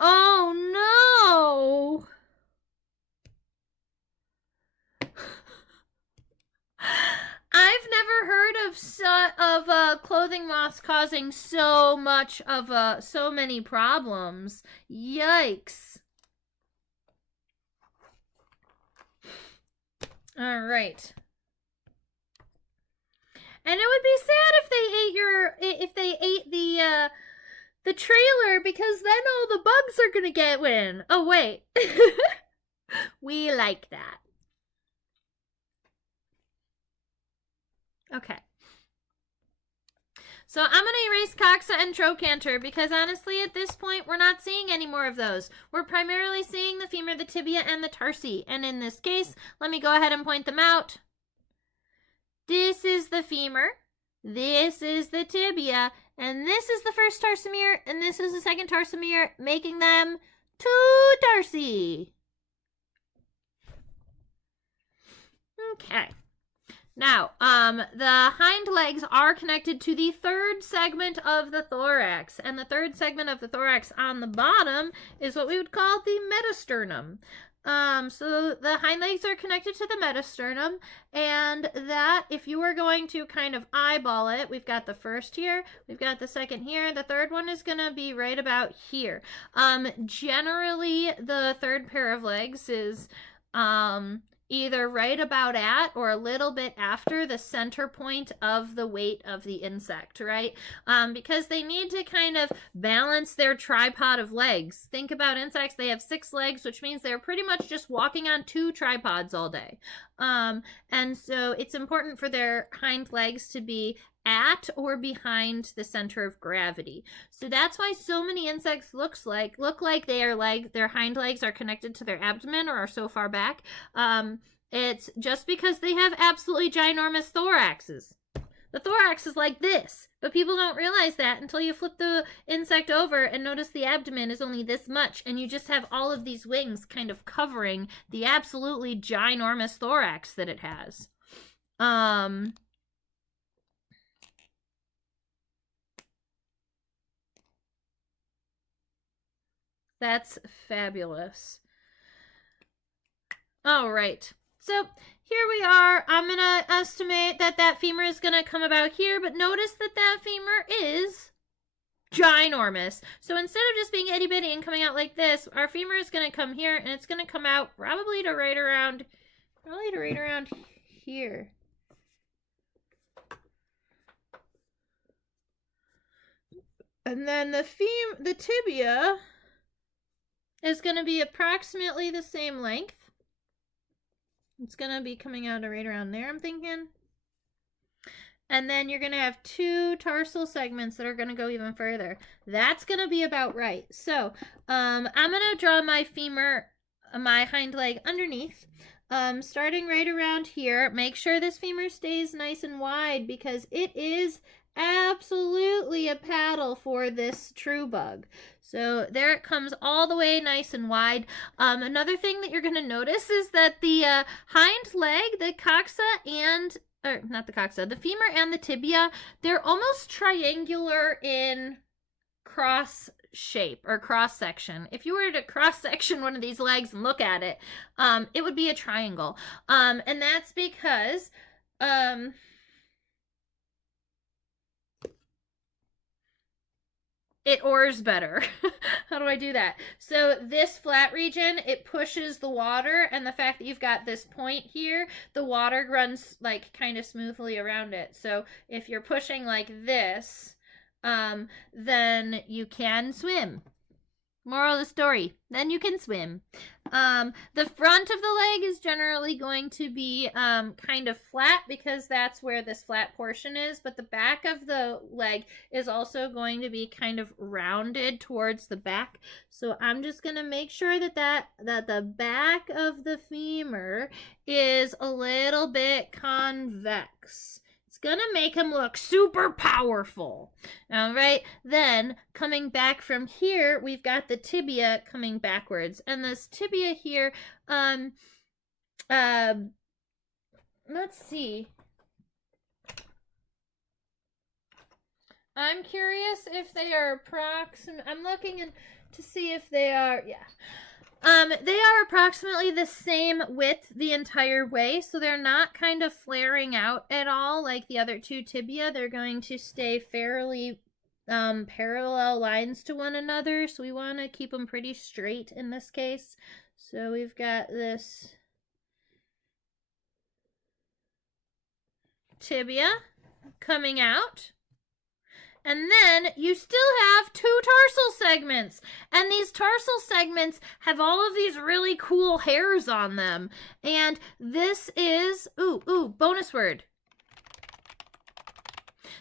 Oh, no! I've never heard of clothing moths causing so many problems. Yikes. All right. And it would be sad if they ate the trailer, because then all the bugs are gonna get in. Oh, wait. We like that. Okay. So I'm going to erase Coxa and Trochanter because honestly at this point we're not seeing any more of those. We're primarily seeing the femur, the tibia, and the tarsi. And in this case, let me go ahead and point them out. This is the femur, this is the tibia, and this is the first tarsomere, and this is the second tarsomere, making them two tarsi. Okay. Now, the hind legs are connected to the third segment of the thorax, and the third segment of the thorax on the bottom is what we would call the metasternum. So the hind legs are connected to the metasternum, and that, if you were going to kind of eyeball it, we've got the first here, we've got the second here, the third one is going to be right about here. Generally, the third pair of legs is, either right about at or a little bit after the center point of the weight of the insect, right? Because they need to kind of balance their tripod of legs. Think about insects, they have 6 legs, which means they're pretty much just walking on 2 tripods all day. And so it's important for their hind legs to be at or behind the center of gravity. So that's why so many insects look like their hind legs are connected to their abdomen or are so far back. It's just because they have absolutely ginormous thoraxes. The thorax is like this, but people don't realize that until you flip the insect over and notice the abdomen is only this much, and you just have all of these wings kind of covering the absolutely ginormous thorax that it has. That's fabulous. All right. So here we are. I'm going to estimate that that femur is going to come about here, but notice that that femur is ginormous. So instead of just being itty bitty and coming out like this, our femur is going to come here, and it's going to come out probably to right around here. And then the tibia is going to be approximately the same length. It's going to be coming out right around there, I'm thinking. And then you're going to have 2 tarsal segments that are going to go even further. That's going to be about right. So I'm going to draw my femur, my hind leg underneath. Starting right around here. Make sure this femur stays nice and wide because it is absolutely a paddle for this true bug. So there it comes all the way nice and wide. Another thing that you're going to notice is that the hind leg, the coxa and, or not the coxa, the femur and the tibia, they're almost triangular in cross shape or cross section. If you were to cross section one of these legs and look at it, it would be a triangle. And that's because it oars better. How do I do that? So this flat region, it pushes the water, and the fact that you've got this point here, the water runs like kind of smoothly around it. So if you're pushing like this, then you can swim. Moral of the story, then you can swim. The front of the leg is generally going to be kind of flat because that's where this flat portion is, but the back of the leg is also going to be kind of rounded towards the back. So I'm just going to make sure that the back of the femur is a little bit convex. Gonna make him look super powerful. All right, then coming back from here, we've got the tibia coming backwards, and this tibia here, let's see. I'm curious if they are approximate. I'm looking to see if they are, yeah. They are approximately the same width the entire way, so they're not kind of flaring out at all like the other 2 tibia. They're going to stay fairly parallel lines to one another, so we want to keep them pretty straight in this case. So we've got this tibia coming out, And then you still have two tarsal segments. And these tarsal segments have all of these really cool hairs on them. And this is, bonus word.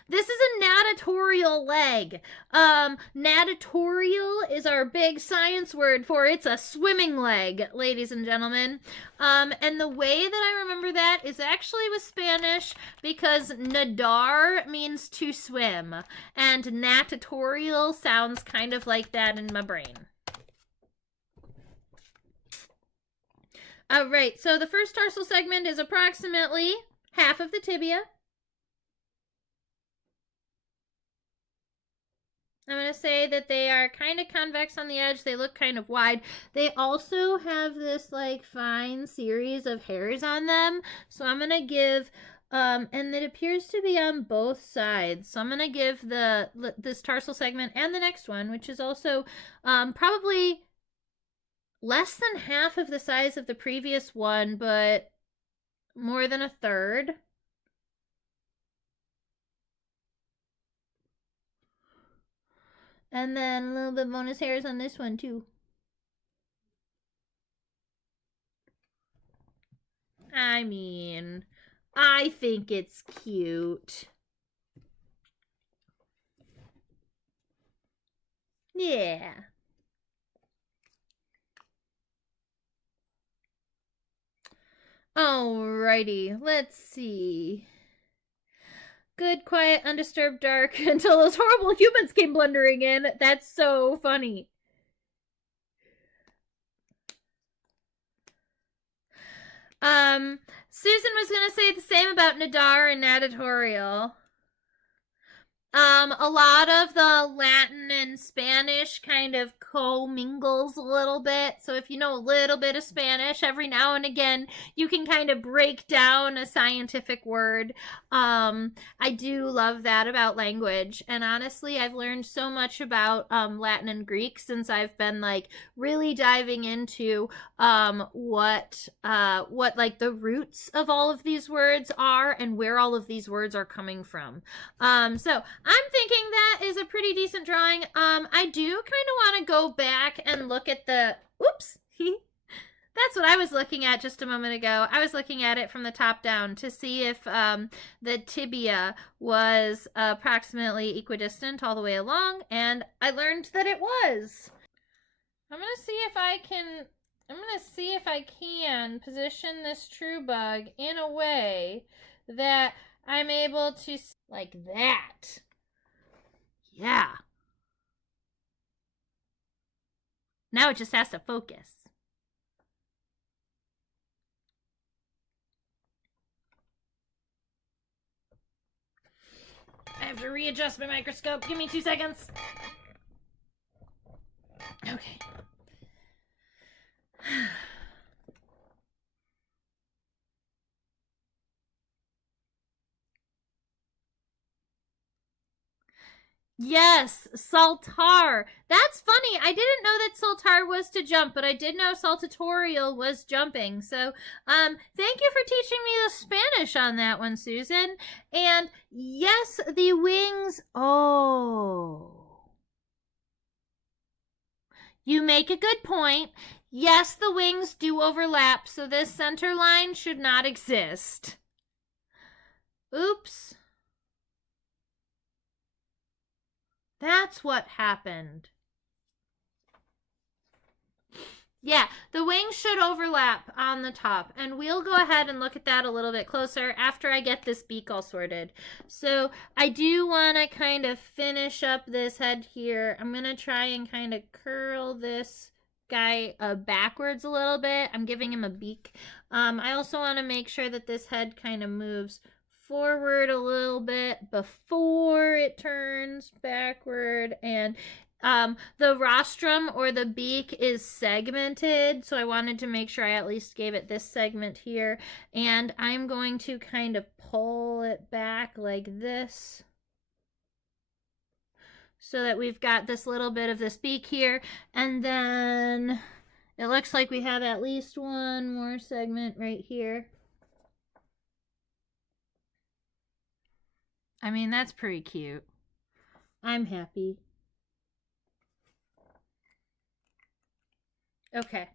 This is a natatorial leg. Natatorial is our big science word for it's a swimming leg, ladies and gentlemen. And the way that I remember that is actually with Spanish because nadar means to swim. And natatorial sounds kind of like that in my brain. All right, so the first tarsal segment is approximately half of the tibia. I'm going to say that they are kind of convex on the edge. They look kind of wide. They also have this like fine series of hairs on them. So I'm going to give, and it appears to be on both sides. So I'm going to give this tarsal segment and the next one, which is also probably less than half of the size of the previous one, but more than a third. And then a little bit bonus hairs on this one too. I mean, I think it's cute. Yeah. Alrighty, let's see. Good, quiet, undisturbed, dark until those horrible humans came blundering in. That's so funny. Susan was going to say the same about Nadar and Natatorial. A lot of the Latin and Spanish kind of co-mingles a little bit. So if you know a little bit of Spanish, every now and again, you can kind of break down a scientific word. I do love that about language. And honestly, I've learned so much about Latin and Greek since I've been like really diving into what like the roots of all of these words are and where all of these words are coming from. So I'm thinking that is a pretty decent drawing. I do kind of want to go back and look at the, oops, that's what I was looking at just a moment ago. I was looking at it from the top down to see if the tibia was approximately equidistant all the way along, and I learned that it was. I'm going to see if I can position this true bug in a way that I'm able to, like that. Yeah. Now it just has to focus. I have to readjust my microscope. Give me 2 seconds. Okay. Yes, Saltar. That's funny. I didn't know that Saltar was to jump, but I did know Saltatorial was jumping. So, thank you for teaching me the Spanish on that one, Susan. And yes, the wings. Oh. You make a good point. Yes, the wings do overlap, so this center line should not exist. Oops. That's what happened. Yeah, the wings should overlap on the top, and we'll go ahead and look at that a little bit closer after I get this beak all sorted. So I do want to kind of finish up this head here. I'm going to try and kind of curl this guy backwards a little bit. I'm giving him a beak. I also want to make sure that this head kind of moves forward a little bit before it turns backward, and the rostrum or the beak is segmented, so I wanted to make sure I at least gave it this segment here, and I'm going to kind of pull it back like this so that we've got this little bit of this beak here, and then it looks like we have at least one more segment right here. I mean, that's pretty cute. I'm happy. Okay.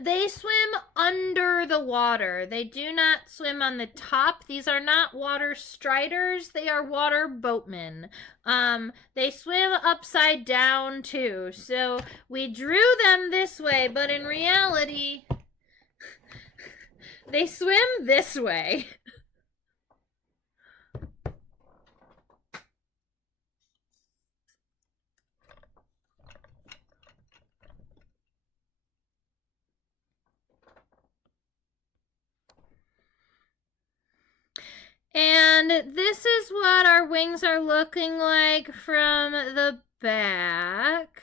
They swim under the water. They do not swim on the top. These are not water striders. They are water boatmen. They swim upside down too. So we drew them this way, but in reality, they swim this way. And this is what our wings are looking like from the back.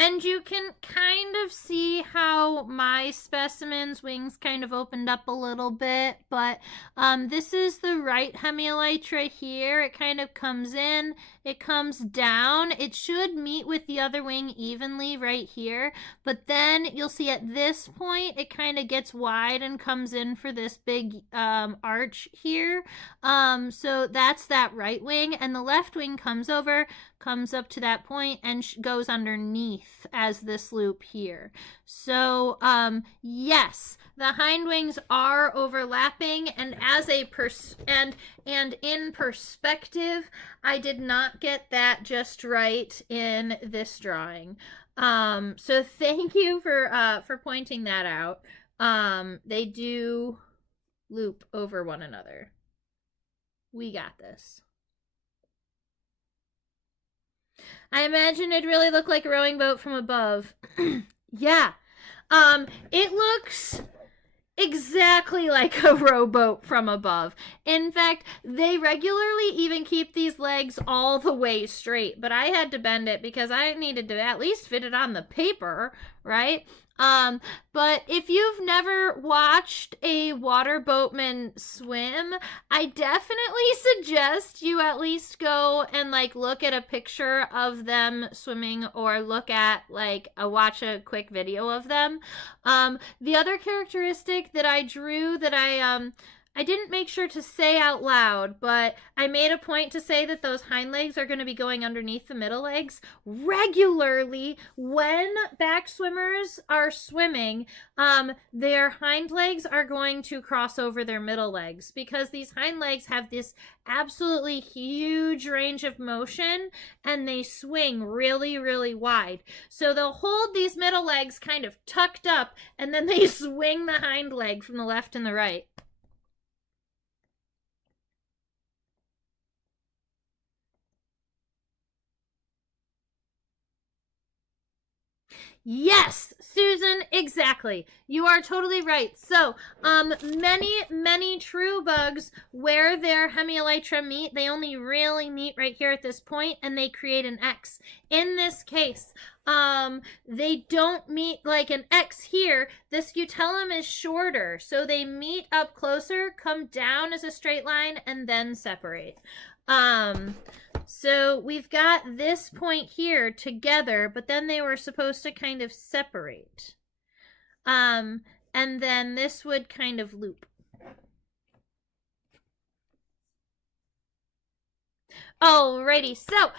And you can kind of see how my specimen's wings kind of opened up a little bit, but this is the right hemielytra here. It kind of comes in, it comes down. It should meet with the other wing evenly right here, but then you'll see at this point it kind of gets wide and comes in for this big arch here. So that's that right wing, and the left wing comes over, comes up to that point, and goes underneath as this loop here. So yes, the hind wings are overlapping, and as a and in perspective, I did not get that just right in this drawing. So thank you for pointing that out. They do loop over one another. We got this. I imagine it'd really look like a rowing boat from above. Yeah. It looks exactly like a rowboat from above. In fact, they regularly even keep these legs all the way straight, but I had to bend it because I needed to at least fit it on the paper, right? But if you've never watched a water boatman swim, I definitely suggest you at least go and like look at a picture of them swimming, or look at like watch a quick video of them. The other characteristic that I drew that I didn't make sure to say out loud, but I made a point to say that those hind legs are going to be going underneath the middle legs regularly. When back swimmers are swimming, their hind legs are going to cross over their middle legs, because these hind legs have this absolutely huge range of motion and they swing really, really wide. So they'll hold these middle legs kind of tucked up, and then they swing the hind leg from the left and the right. Yes, Susan, exactly. You are totally right. So, many true bugs, where their hemielytra meet, they only really meet right here at this point, and they create an X. In this case, they don't meet like an X here. The scutellum is shorter, so they meet up closer, come down as a straight line, and then separate. So we've got this point here together, but then they were supposed to kind of separate. And then this would kind of loop. Alrighty, so,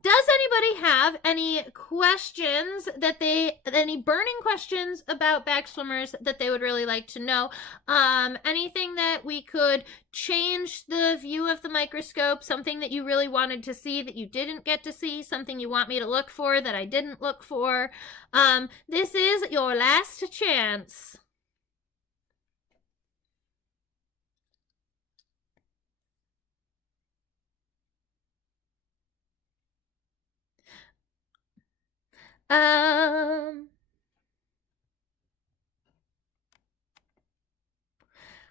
does anybody have any questions any burning questions about backswimmers that they would really like to know? Anything that we could change the view of the microscope, something that you really wanted to see that you didn't get to see, something you want me to look for that I didn't look for? This is your last chance.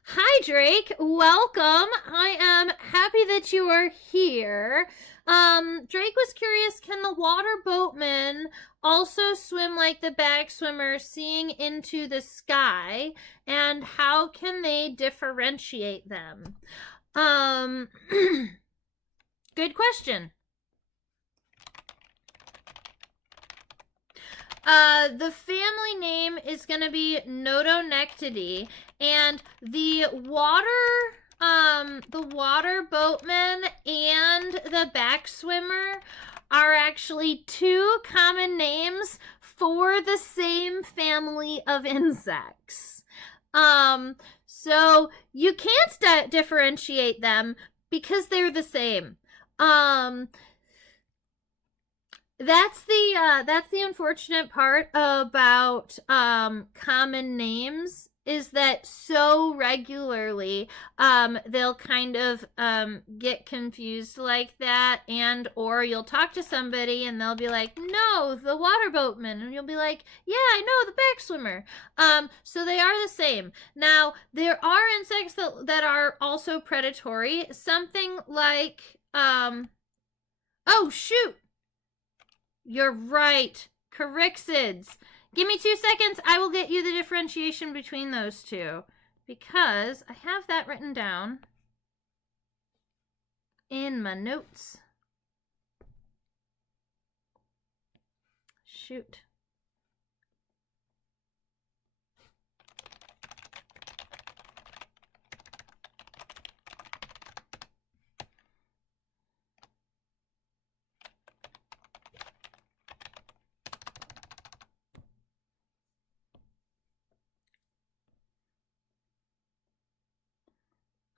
Hi, Drake. Welcome. I am happy that you are here. Drake was curious, can the water boatmen also swim like the backswimmer, seeing into the sky, and how can they differentiate them? Good question. The family name is going to be Notonectidae, and the water boatman and the backswimmer are actually two common names for the same family of insects. So you can't differentiate them because they're the same. That's the unfortunate part about common names, is that so regularly they'll kind of get confused like that, and or you'll talk to somebody and they'll be like, no, the water boatman, and you'll be like, yeah, I know, the backswimmer. So they are the same. Now there are insects that are also predatory, something like oh shoot, you're right, Carixids. Give me 2 seconds. I will get you the differentiation between those two, because I have that written down in my notes. Shoot.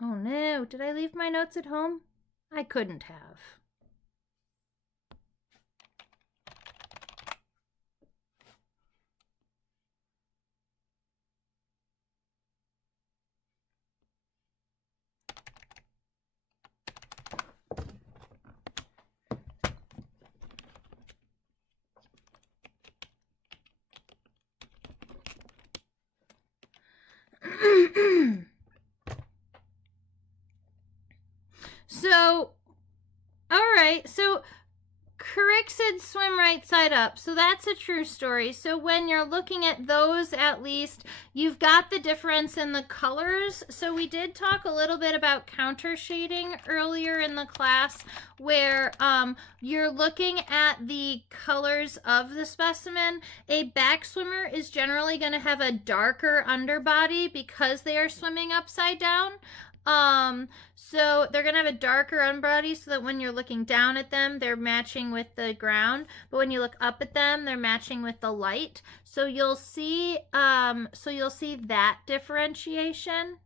Oh no, did I leave my notes at home? I couldn't have. So, all right. So, Carixids swim right side up. So that's a true story. So when you're looking at those, at least, you've got the difference in the colors. So we did talk a little bit about counter shading earlier in the class, where you're looking at the colors of the specimen. A backswimmer is generally going to have a darker underbody because they are swimming upside down. So they're going to have a darker underbody so that when you're looking down at them, they're matching with the ground. But when you look up at them, they're matching with the light. So you'll see that differentiation.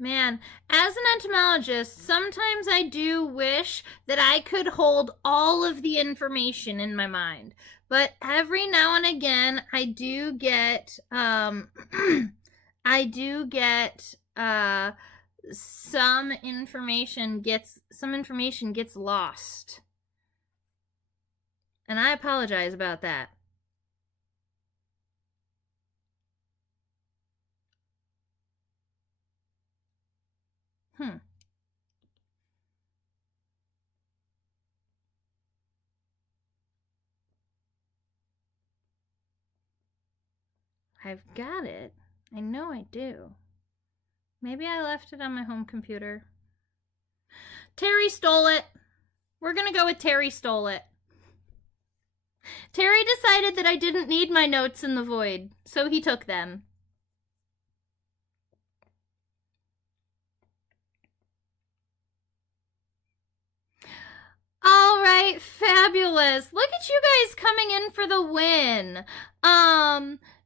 Man, as an entomologist, sometimes I do wish that I could hold all of the information in my mind. But every now and again, I do get some information gets lost. And I apologize about that. I've got it. I know I do. Maybe I left it on my home computer. Terry stole it. We're going to go with Terry stole it. Terry decided that I didn't need my notes in the void, so he took them. All right, fabulous. Look at you guys coming in for the win.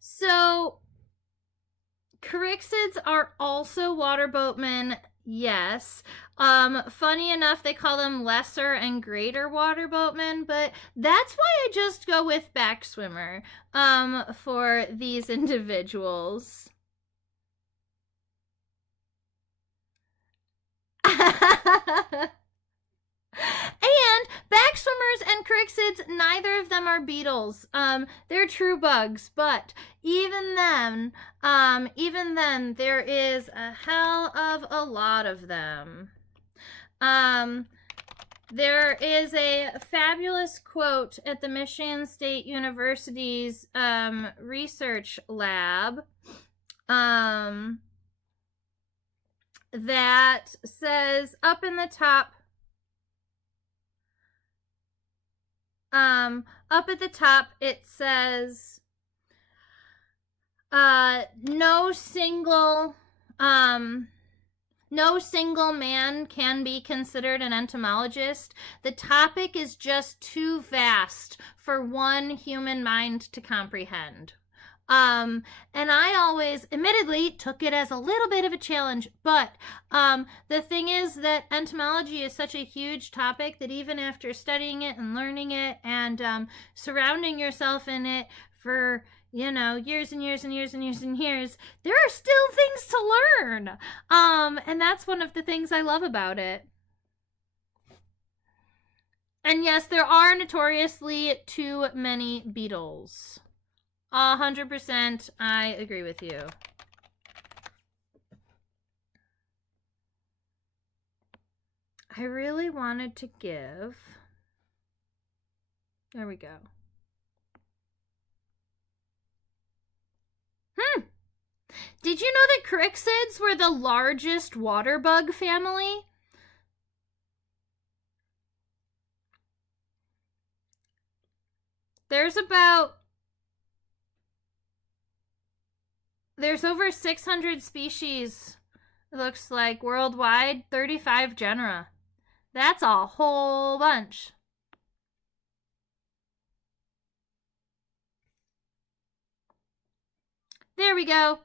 So Carixids are also water boatmen, yes. Funny enough, they call them lesser and greater water boatmen, but that's why I just go with backswimmer for these individuals. And backswimmers and carixids, neither of them are beetles. They're true bugs, but even then, there is a hell of a lot of them. There is a fabulous quote at the Michigan State University's research lab that says up in the top, up at the top, it says no single man can be considered an entomologist. The topic is just too vast for one human mind to comprehend. And I always, admittedly, took it as a little bit of a challenge, but the thing is that entomology is such a huge topic that even after studying it and learning it and surrounding yourself in it for years and years and years and years and years, there are still things to learn. And that's one of the things I love about it. And yes, there are notoriously too many beetles. 100%, I agree with you. I really wanted to give... There we go. Did you know that cryxids were the largest water bug family? There's over 600 species, it looks like, worldwide, 35 genera. That's a whole bunch. There we go.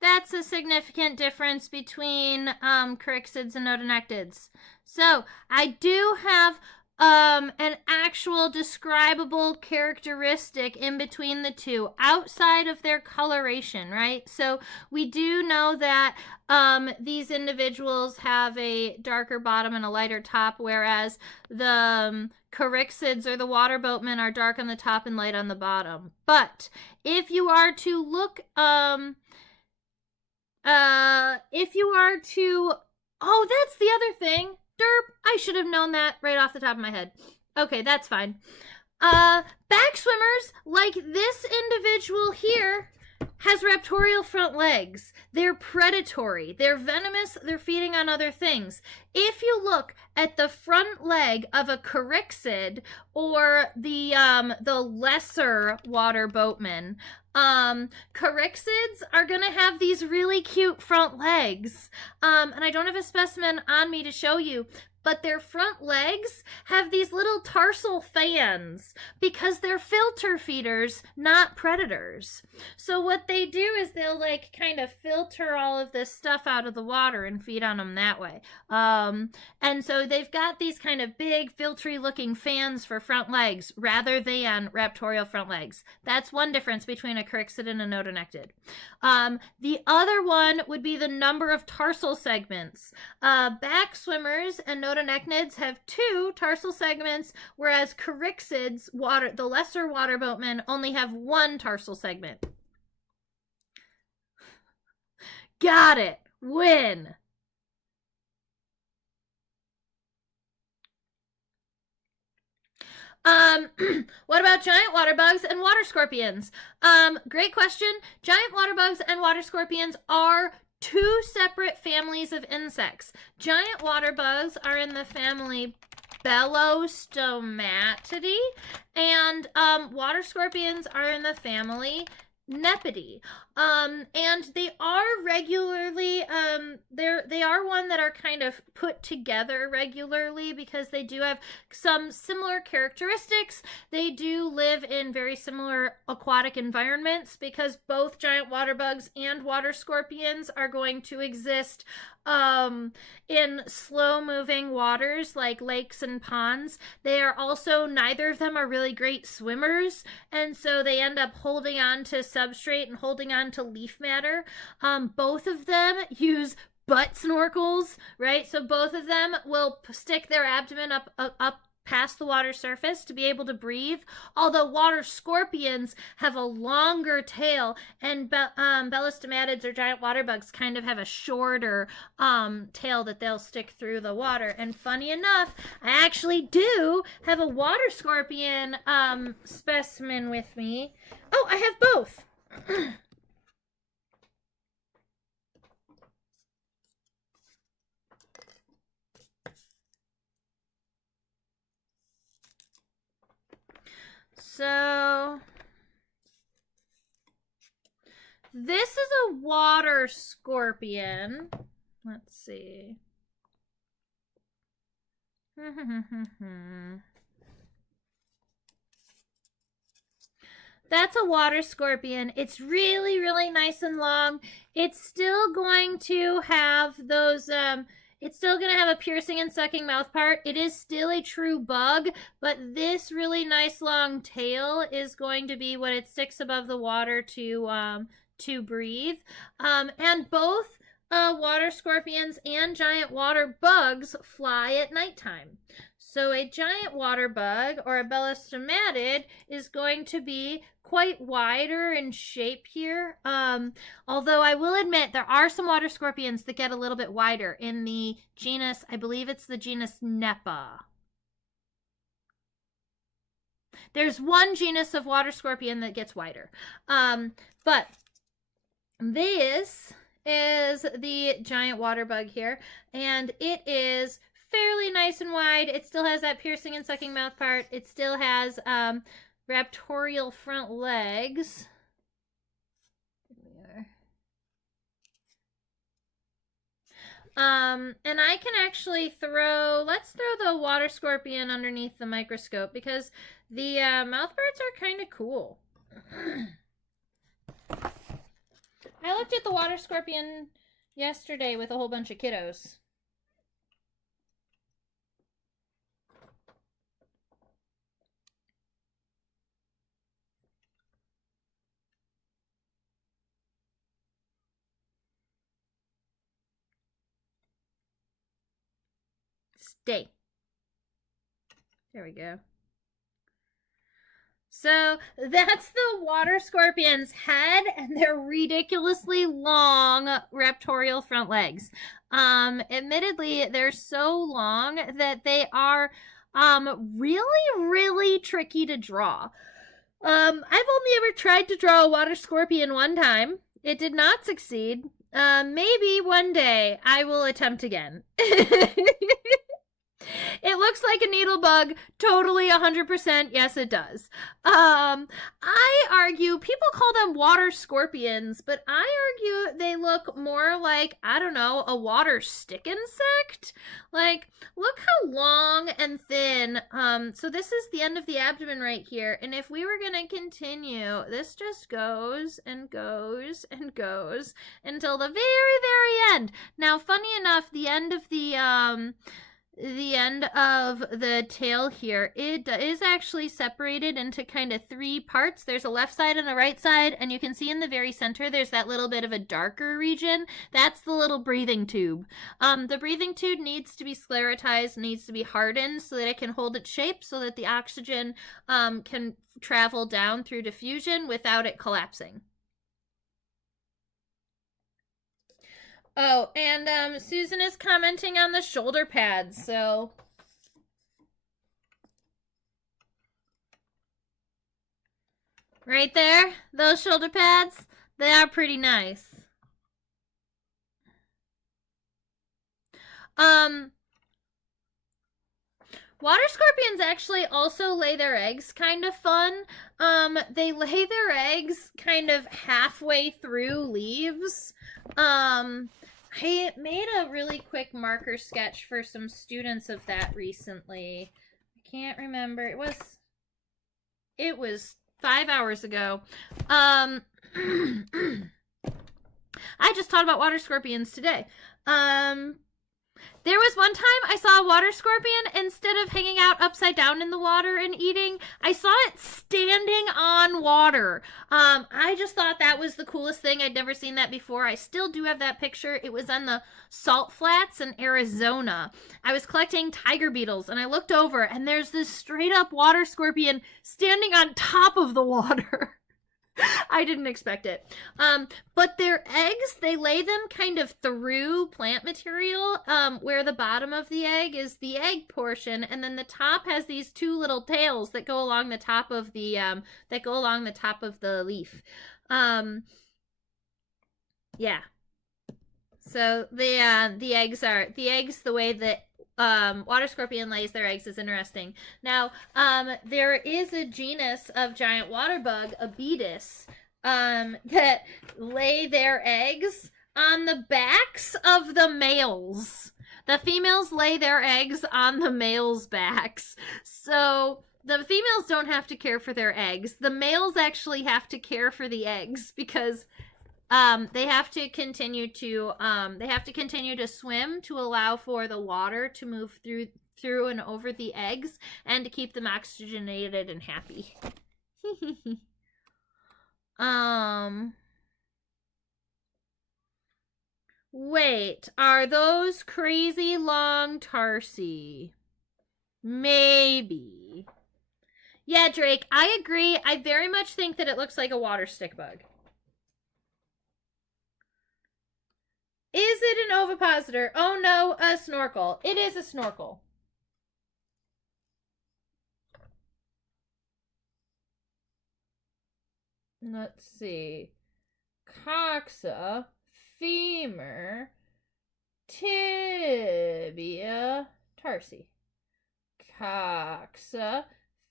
That's a significant difference between cryxids and notonectids. So I do have an actual describable characteristic in between the two outside of their coloration, right? So we do know that these individuals have a darker bottom and a lighter top, whereas the cryxids or the water boatmen are dark on the top and light on the bottom. But if you are to look, oh, that's the other thing. Derp, I should have known that right off the top of my head. Okay, that's fine. Backswimmers, like this individual here, has raptorial front legs. They're predatory. They're venomous. They're feeding on other things. If you look at the front leg of a cryxid or the lesser water boatman, cryxids are going to have these really cute front legs. And I don't have a specimen on me to show you, but their front legs have these little tarsal fans because they're filter feeders, not predators. So what they do is they'll like kind of filter all of this stuff out of the water and feed on them that way. And so they've got these kind of big filtery looking fans for front legs rather than raptorial front legs. That's one difference between a cryxid and a notonectid. The other one would be the number of tarsal segments. Backswimmers and notonectids have 2 tarsal segments, whereas cryxids, the lesser water boatmen, only have 1 tarsal segment. Got it. Win. What about giant water bugs and water scorpions? Great question. Giant water bugs and water scorpions are 2 separate families of insects. Giant water bugs are in the family Belostomatidae, and water scorpions are in the family Nepidae. And they are regularly, they are one that are kind of put together regularly because they do have some similar characteristics. They do live in very similar aquatic environments because both giant water bugs and water scorpions are going to exist in slow-moving waters like lakes and ponds. They are also, neither of them are really great swimmers, and so they end up holding on to substrate and holding on to leaf matter. Both of them use butt snorkels, right? So both of them will stick their abdomen up past the water surface to be able to breathe, although water scorpions have a longer tail, and belostomatids or giant water bugs kind of have a shorter tail that they'll stick through the water. And funny enough, I actually do have a water scorpion specimen with me. Oh, I have both. So this is a water scorpion. Let's see. That's a water scorpion. It's really, really nice and long. It's still going to have those, it's still going to have a piercing and sucking mouth part. It is still a true bug, but this really nice long tail is going to be what it sticks above the water to breathe. And both water scorpions and giant water bugs fly at nighttime. So a giant water bug or a belostomatid is going to be quite wider in shape here. Although I will admit there are some water scorpions that get a little bit wider in the genus, I believe it's the genus Nepa. There's one genus of water scorpion that gets wider. But this is the giant water bug here, and it is fairly nice and wide. It still has that piercing and sucking mouth part. It still has raptorial front legs. And I can actually let's throw the water scorpion underneath the microscope because the mouth parts are kind of cool. I looked at the water scorpion yesterday with a whole bunch of kiddos. Stay. There we go. So that's the water scorpion's head and their ridiculously long raptorial front legs. Admittedly, they're so long that they are really, really tricky to draw. I've only ever tried to draw a water scorpion one time. It did not succeed. Maybe one day I will attempt again. It looks like a needle bug. Totally 100%. Yes, it does. I argue people call them water scorpions, but I argue they look more like, I don't know, a water stick insect. Like, look how long and thin. So this is the end of the abdomen right here. And if we were going to continue, this just goes and goes and goes until the very, very end. Now, funny enough, the end of the tail here, it is actually separated into kind of three parts. There's a left side and a right side, and you can see in the very center there's that little bit of a darker region. That's the little breathing tube. The breathing tube needs to be sclerotized, needs to be hardened so that it can hold its shape so that the oxygen can travel down through diffusion without it collapsing. Oh, and Susan is commenting on the shoulder pads, so right there, those shoulder pads, they are pretty nice. Water scorpions actually also lay their eggs kind of fun. They lay their eggs kind of halfway through leaves. I made a really quick marker sketch for some students of that recently. I can't remember. It was 5 hours ago. I just taught about water scorpions today. There was one time I saw a water scorpion, instead of hanging out upside down in the water and eating, I saw it standing on water. I just thought that was the coolest thing. I'd never seen that before. I still do have that picture. It was on the salt flats in Arizona. I was collecting tiger beetles, and I looked over, and there's this straight up water scorpion standing on top of the water. I didn't expect it. But their eggs, they lay them kind of through plant material, where the bottom of the egg is the egg portion, and then the top has these two little tails that go along the top of the leaf. Yeah. So the eggs, the way that water scorpion lays their eggs is interesting. Now, there is a genus of giant water bug, Abetus, that lay their eggs on the backs of the males. The females lay their eggs on the males' backs. So the females don't have to care for their eggs. The males actually have to care for the eggs, because they have to continue to swim to allow for the water to move through and over the eggs, and to keep them oxygenated and happy. Wait, are those crazy long tarsi? Maybe. Yeah, Drake, I agree. I very much think that it looks like a water stick bug. Is it an ovipositor? Oh no, a snorkel. It is a snorkel. Let's see. Coxa, femur, tibia, tarsi. Coxa,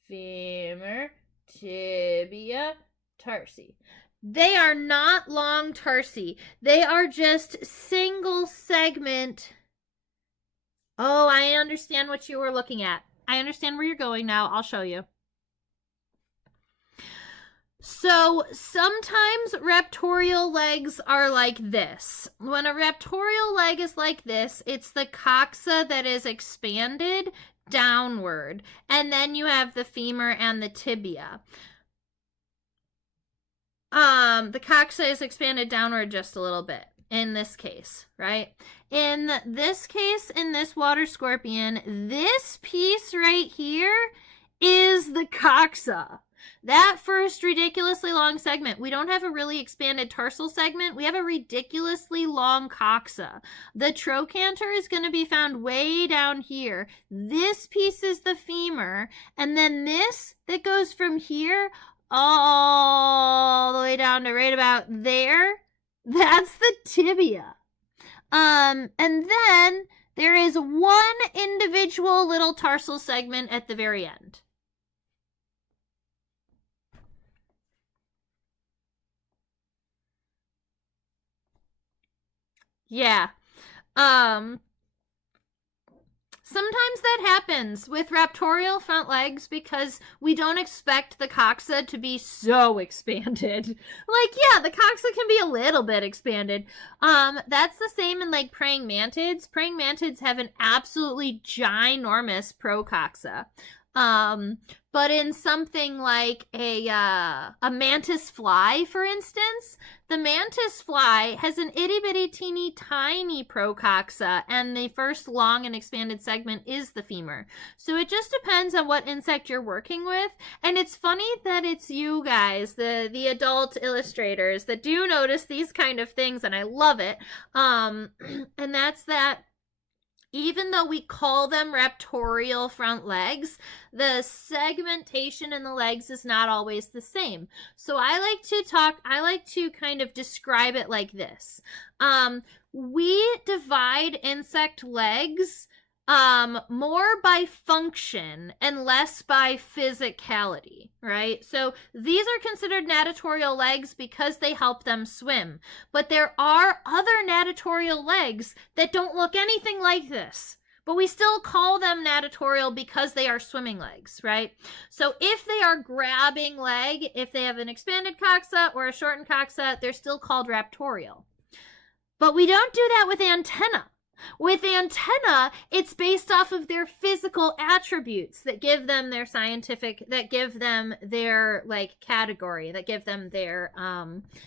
femur, tibia, tarsi. They are not long tarsi. They are just single segment. Oh, I understand what you were looking at. I understand where you're going now. I'll show you. So sometimes raptorial legs are like this. When a raptorial leg is like this, it's the coxa that is expanded downward. And then you have the femur and the tibia. The coxa is expanded downward just a little bit in this case, right? In this case, in this water scorpion, this piece right here is the coxa. That first ridiculously long segment, we don't have a really expanded tarsal segment. We have a ridiculously long coxa. The trochanter is going to be found way down here. This piece is the femur, and then this that goes from here all the way down to right about there, that's the tibia. And then there is one individual little tarsal segment at the very end. Yeah. Sometimes that happens with raptorial front legs because we don't expect the coxa to be so expanded. Like, yeah, the coxa can be a little bit expanded. That's the same in like praying mantids. Praying mantids have an absolutely ginormous procoxa. But in something like a mantis fly, for instance, the mantis fly has an itty-bitty teeny tiny procoxa, and the first long and expanded segment is the femur. So it just depends on what insect you're working with. And it's funny that it's you guys, the adult illustrators, that do notice these kind of things, and I love it. And that's that. Even though we call them raptorial front legs, the segmentation in the legs is not always the same. So I like to kind of describe it like this. We divide insect legs more by function and less by physicality, right? So these are considered natatorial legs because they help them swim. But there are other natatorial legs that don't look anything like this. But we still call them natatorial because they are swimming legs, right? So if they are grabbing leg, if they have an expanded coxa or a shortened coxa, they're still called raptorial. But we don't do that with antenna. With antenna, it's based off of their physical attributes that give them their scientific, that give them their like category, that give them their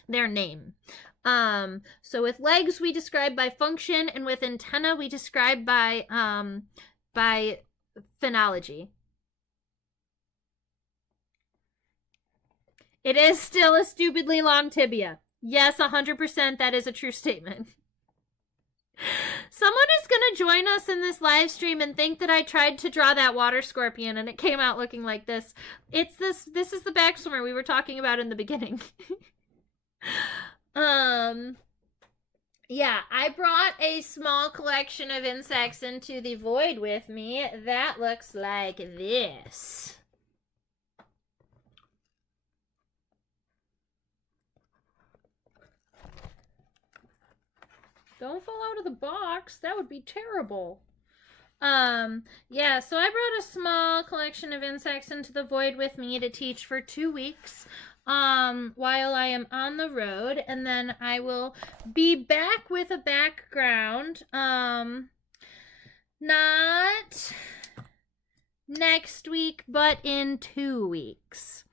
name. So with legs we describe by function, and with antenna we describe by phenology. It is still a stupidly long tibia. Yes, 100% that is a true statement. Someone is going to join us in this live stream and think that I tried to draw that water scorpion and it came out looking like this. This is the Backswimmer we were talking about in the beginning. Yeah, I brought a small collection of insects into the void with me. That looks like this. Don't fall out of the box. That would be terrible. Yeah, so I brought a small collection of insects into the void with me to teach for 2 weeks while I am on the road, and then I will be back with a background not next week, but in 2 weeks.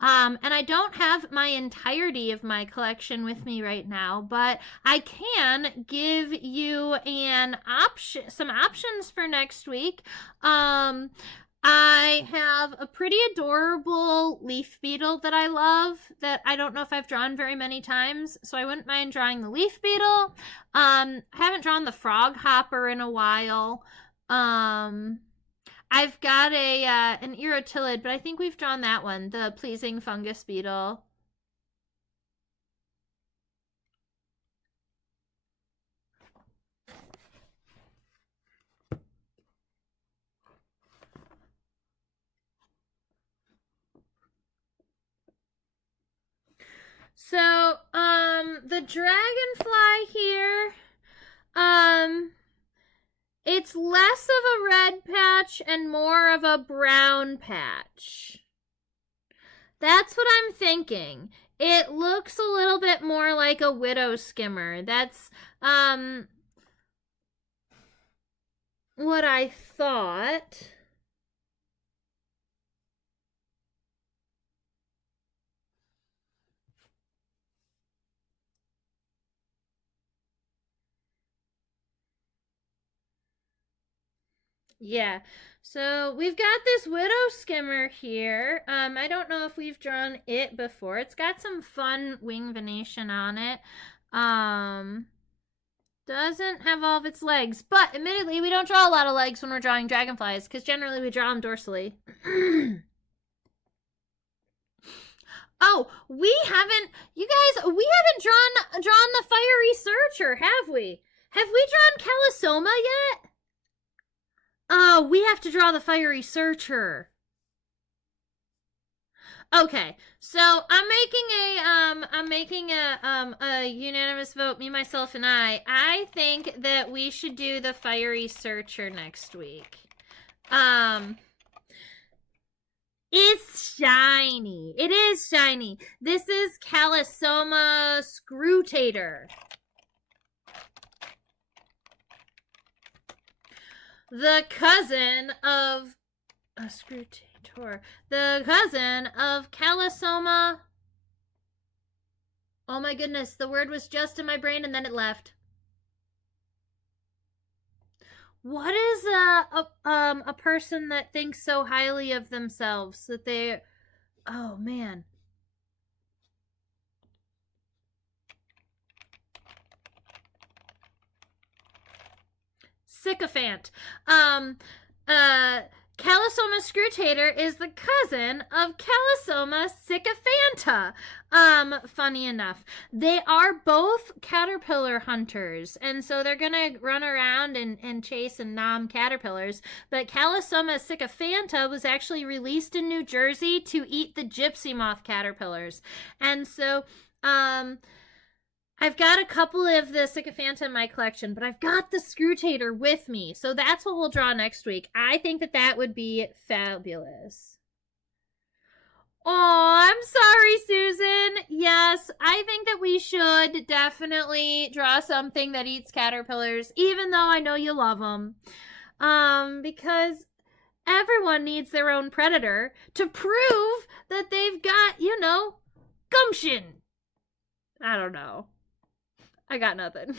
And I don't have my entirety of my collection with me right now, but I can give you some options for next week. I have a pretty adorable leaf beetle that I love that I don't know if I've drawn very many times, so I wouldn't mind drawing the leaf beetle. I haven't drawn the frog hopper in a while. I've got an Erotilid, but I think we've drawn that one, the pleasing fungus beetle. So, the dragonfly here, it's less of a red patch and more of a brown patch. That's what I'm thinking. It looks a little bit more like a widow skimmer. That's what I thought. Yeah, so we've got this widow skimmer here. I don't know if we've drawn it before. It's got some fun wing venation on it. Doesn't have all of its legs, but admittedly we don't draw a lot of legs when we're drawing dragonflies because generally we draw them dorsally. Oh, we haven't drawn the fiery searcher, have we? Have we drawn Calisoma yet? Oh, we have to draw the fiery searcher. Okay, so I'm making a unanimous vote, me, myself, and I. I think that we should do the fiery searcher next week. It's shiny. It is shiny. This is Calisoma scrutator. The cousin of a scrutator. The cousin of Calisoma. Oh my goodness, the word was just in my brain and then it left. What is a person that thinks so highly of themselves that they... Oh man. Sycophant. Calisoma scrutator is the cousin of Calisoma sycophanta. Funny enough. They are both caterpillar hunters, and so they're gonna run around and chase and nom caterpillars. But Calisoma sycophanta was actually released in New Jersey to eat the gypsy moth caterpillars. And so, I've got a couple of the sycophanta in my collection, but I've got the scrutator with me. So that's what we'll draw next week. I think that would be fabulous. Oh, I'm sorry, Susan. Yes, I think that we should definitely draw something that eats caterpillars, even though I know you love them. Because everyone needs their own predator to prove that they've got, gumption. I don't know. I got nothing.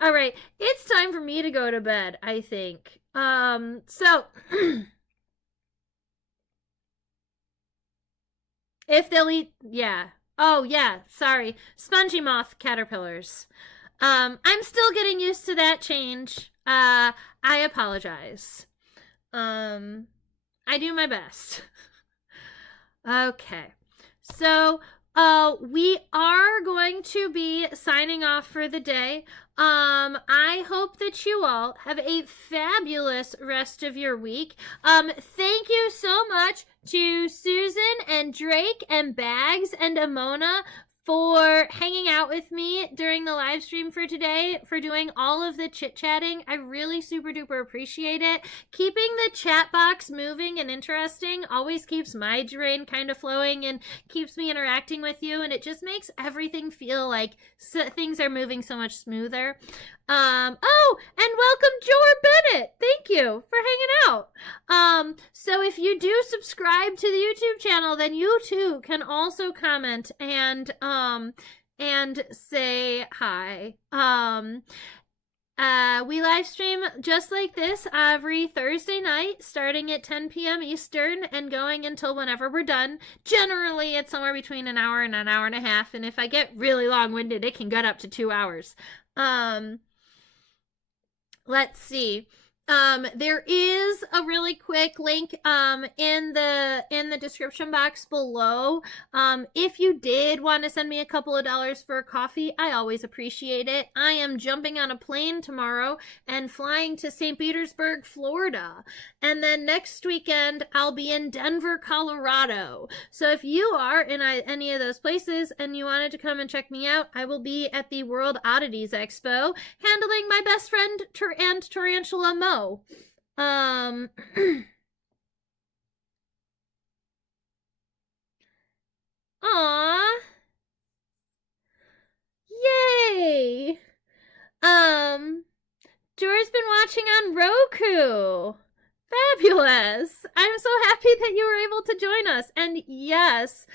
All right, it's time for me to go to bed, I think. So if they'll eat, yeah. Oh, yeah, sorry. Spongy moth caterpillars. I'm still getting used to that change. I apologize. Um, I do my best. Okay. So, we are going to be signing off for the day. I hope that you all have a fabulous rest of your week. Thank you so much to Susan and Drake and Bags and Amona for hanging out with me during the live stream for today, for doing all of the chit chatting. I really super duper appreciate it. Keeping the chat box moving and interesting always keeps my brain kind of flowing and keeps me interacting with you, and it just makes everything feel like things are moving so much smoother. Oh, and welcome Jor Bennett. Thank you for hanging out. So if you do subscribe to the YouTube channel, then you too can also comment and say hi. We live stream just like this every Thursday night, starting at 10 p.m. Eastern and going until whenever we're done. Generally, it's somewhere between an hour and an hour and a half, and if I get really long-winded, it can get up to 2 hours. Let's see. There is a really quick link in the description box below. If you did want to send me a couple of dollars for a coffee, I always appreciate it. I am jumping on a plane tomorrow and flying to St. Petersburg, Florida. And then next weekend, I'll be in Denver, Colorado. So if you are in any of those places and you wanted to come and check me out, I will be at the World Oddities Expo handling my best friend and Tarantula Mo. Aw. Yay! Jor's been watching on Roku. Fabulous. I'm so happy that you were able to join us. And yes,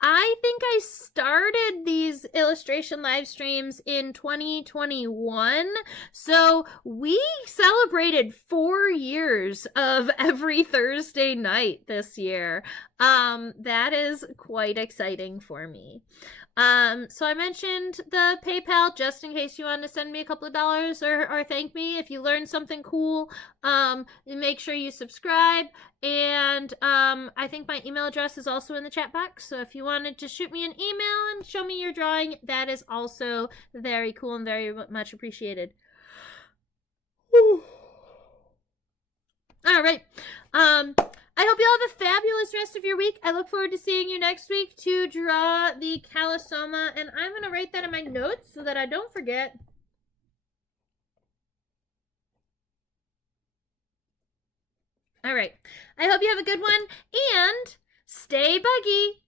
I think I started these illustration live streams in 2021. So we celebrated 4 years of every Thursday night this year. That is quite exciting for me. So I mentioned the PayPal just in case you want to send me a couple of dollars or thank me if you learned something cool. Make sure you subscribe. And I think my email address is also in the chat box. So if you wanted to shoot me an email and show me your drawing, that is also very cool and very much appreciated. All right. I hope you all have a fabulous rest of your week. I look forward to seeing you next week to draw the Calisoma. And I'm going to write that in my notes so that I don't forget. All right. I hope you have a good one and stay buggy.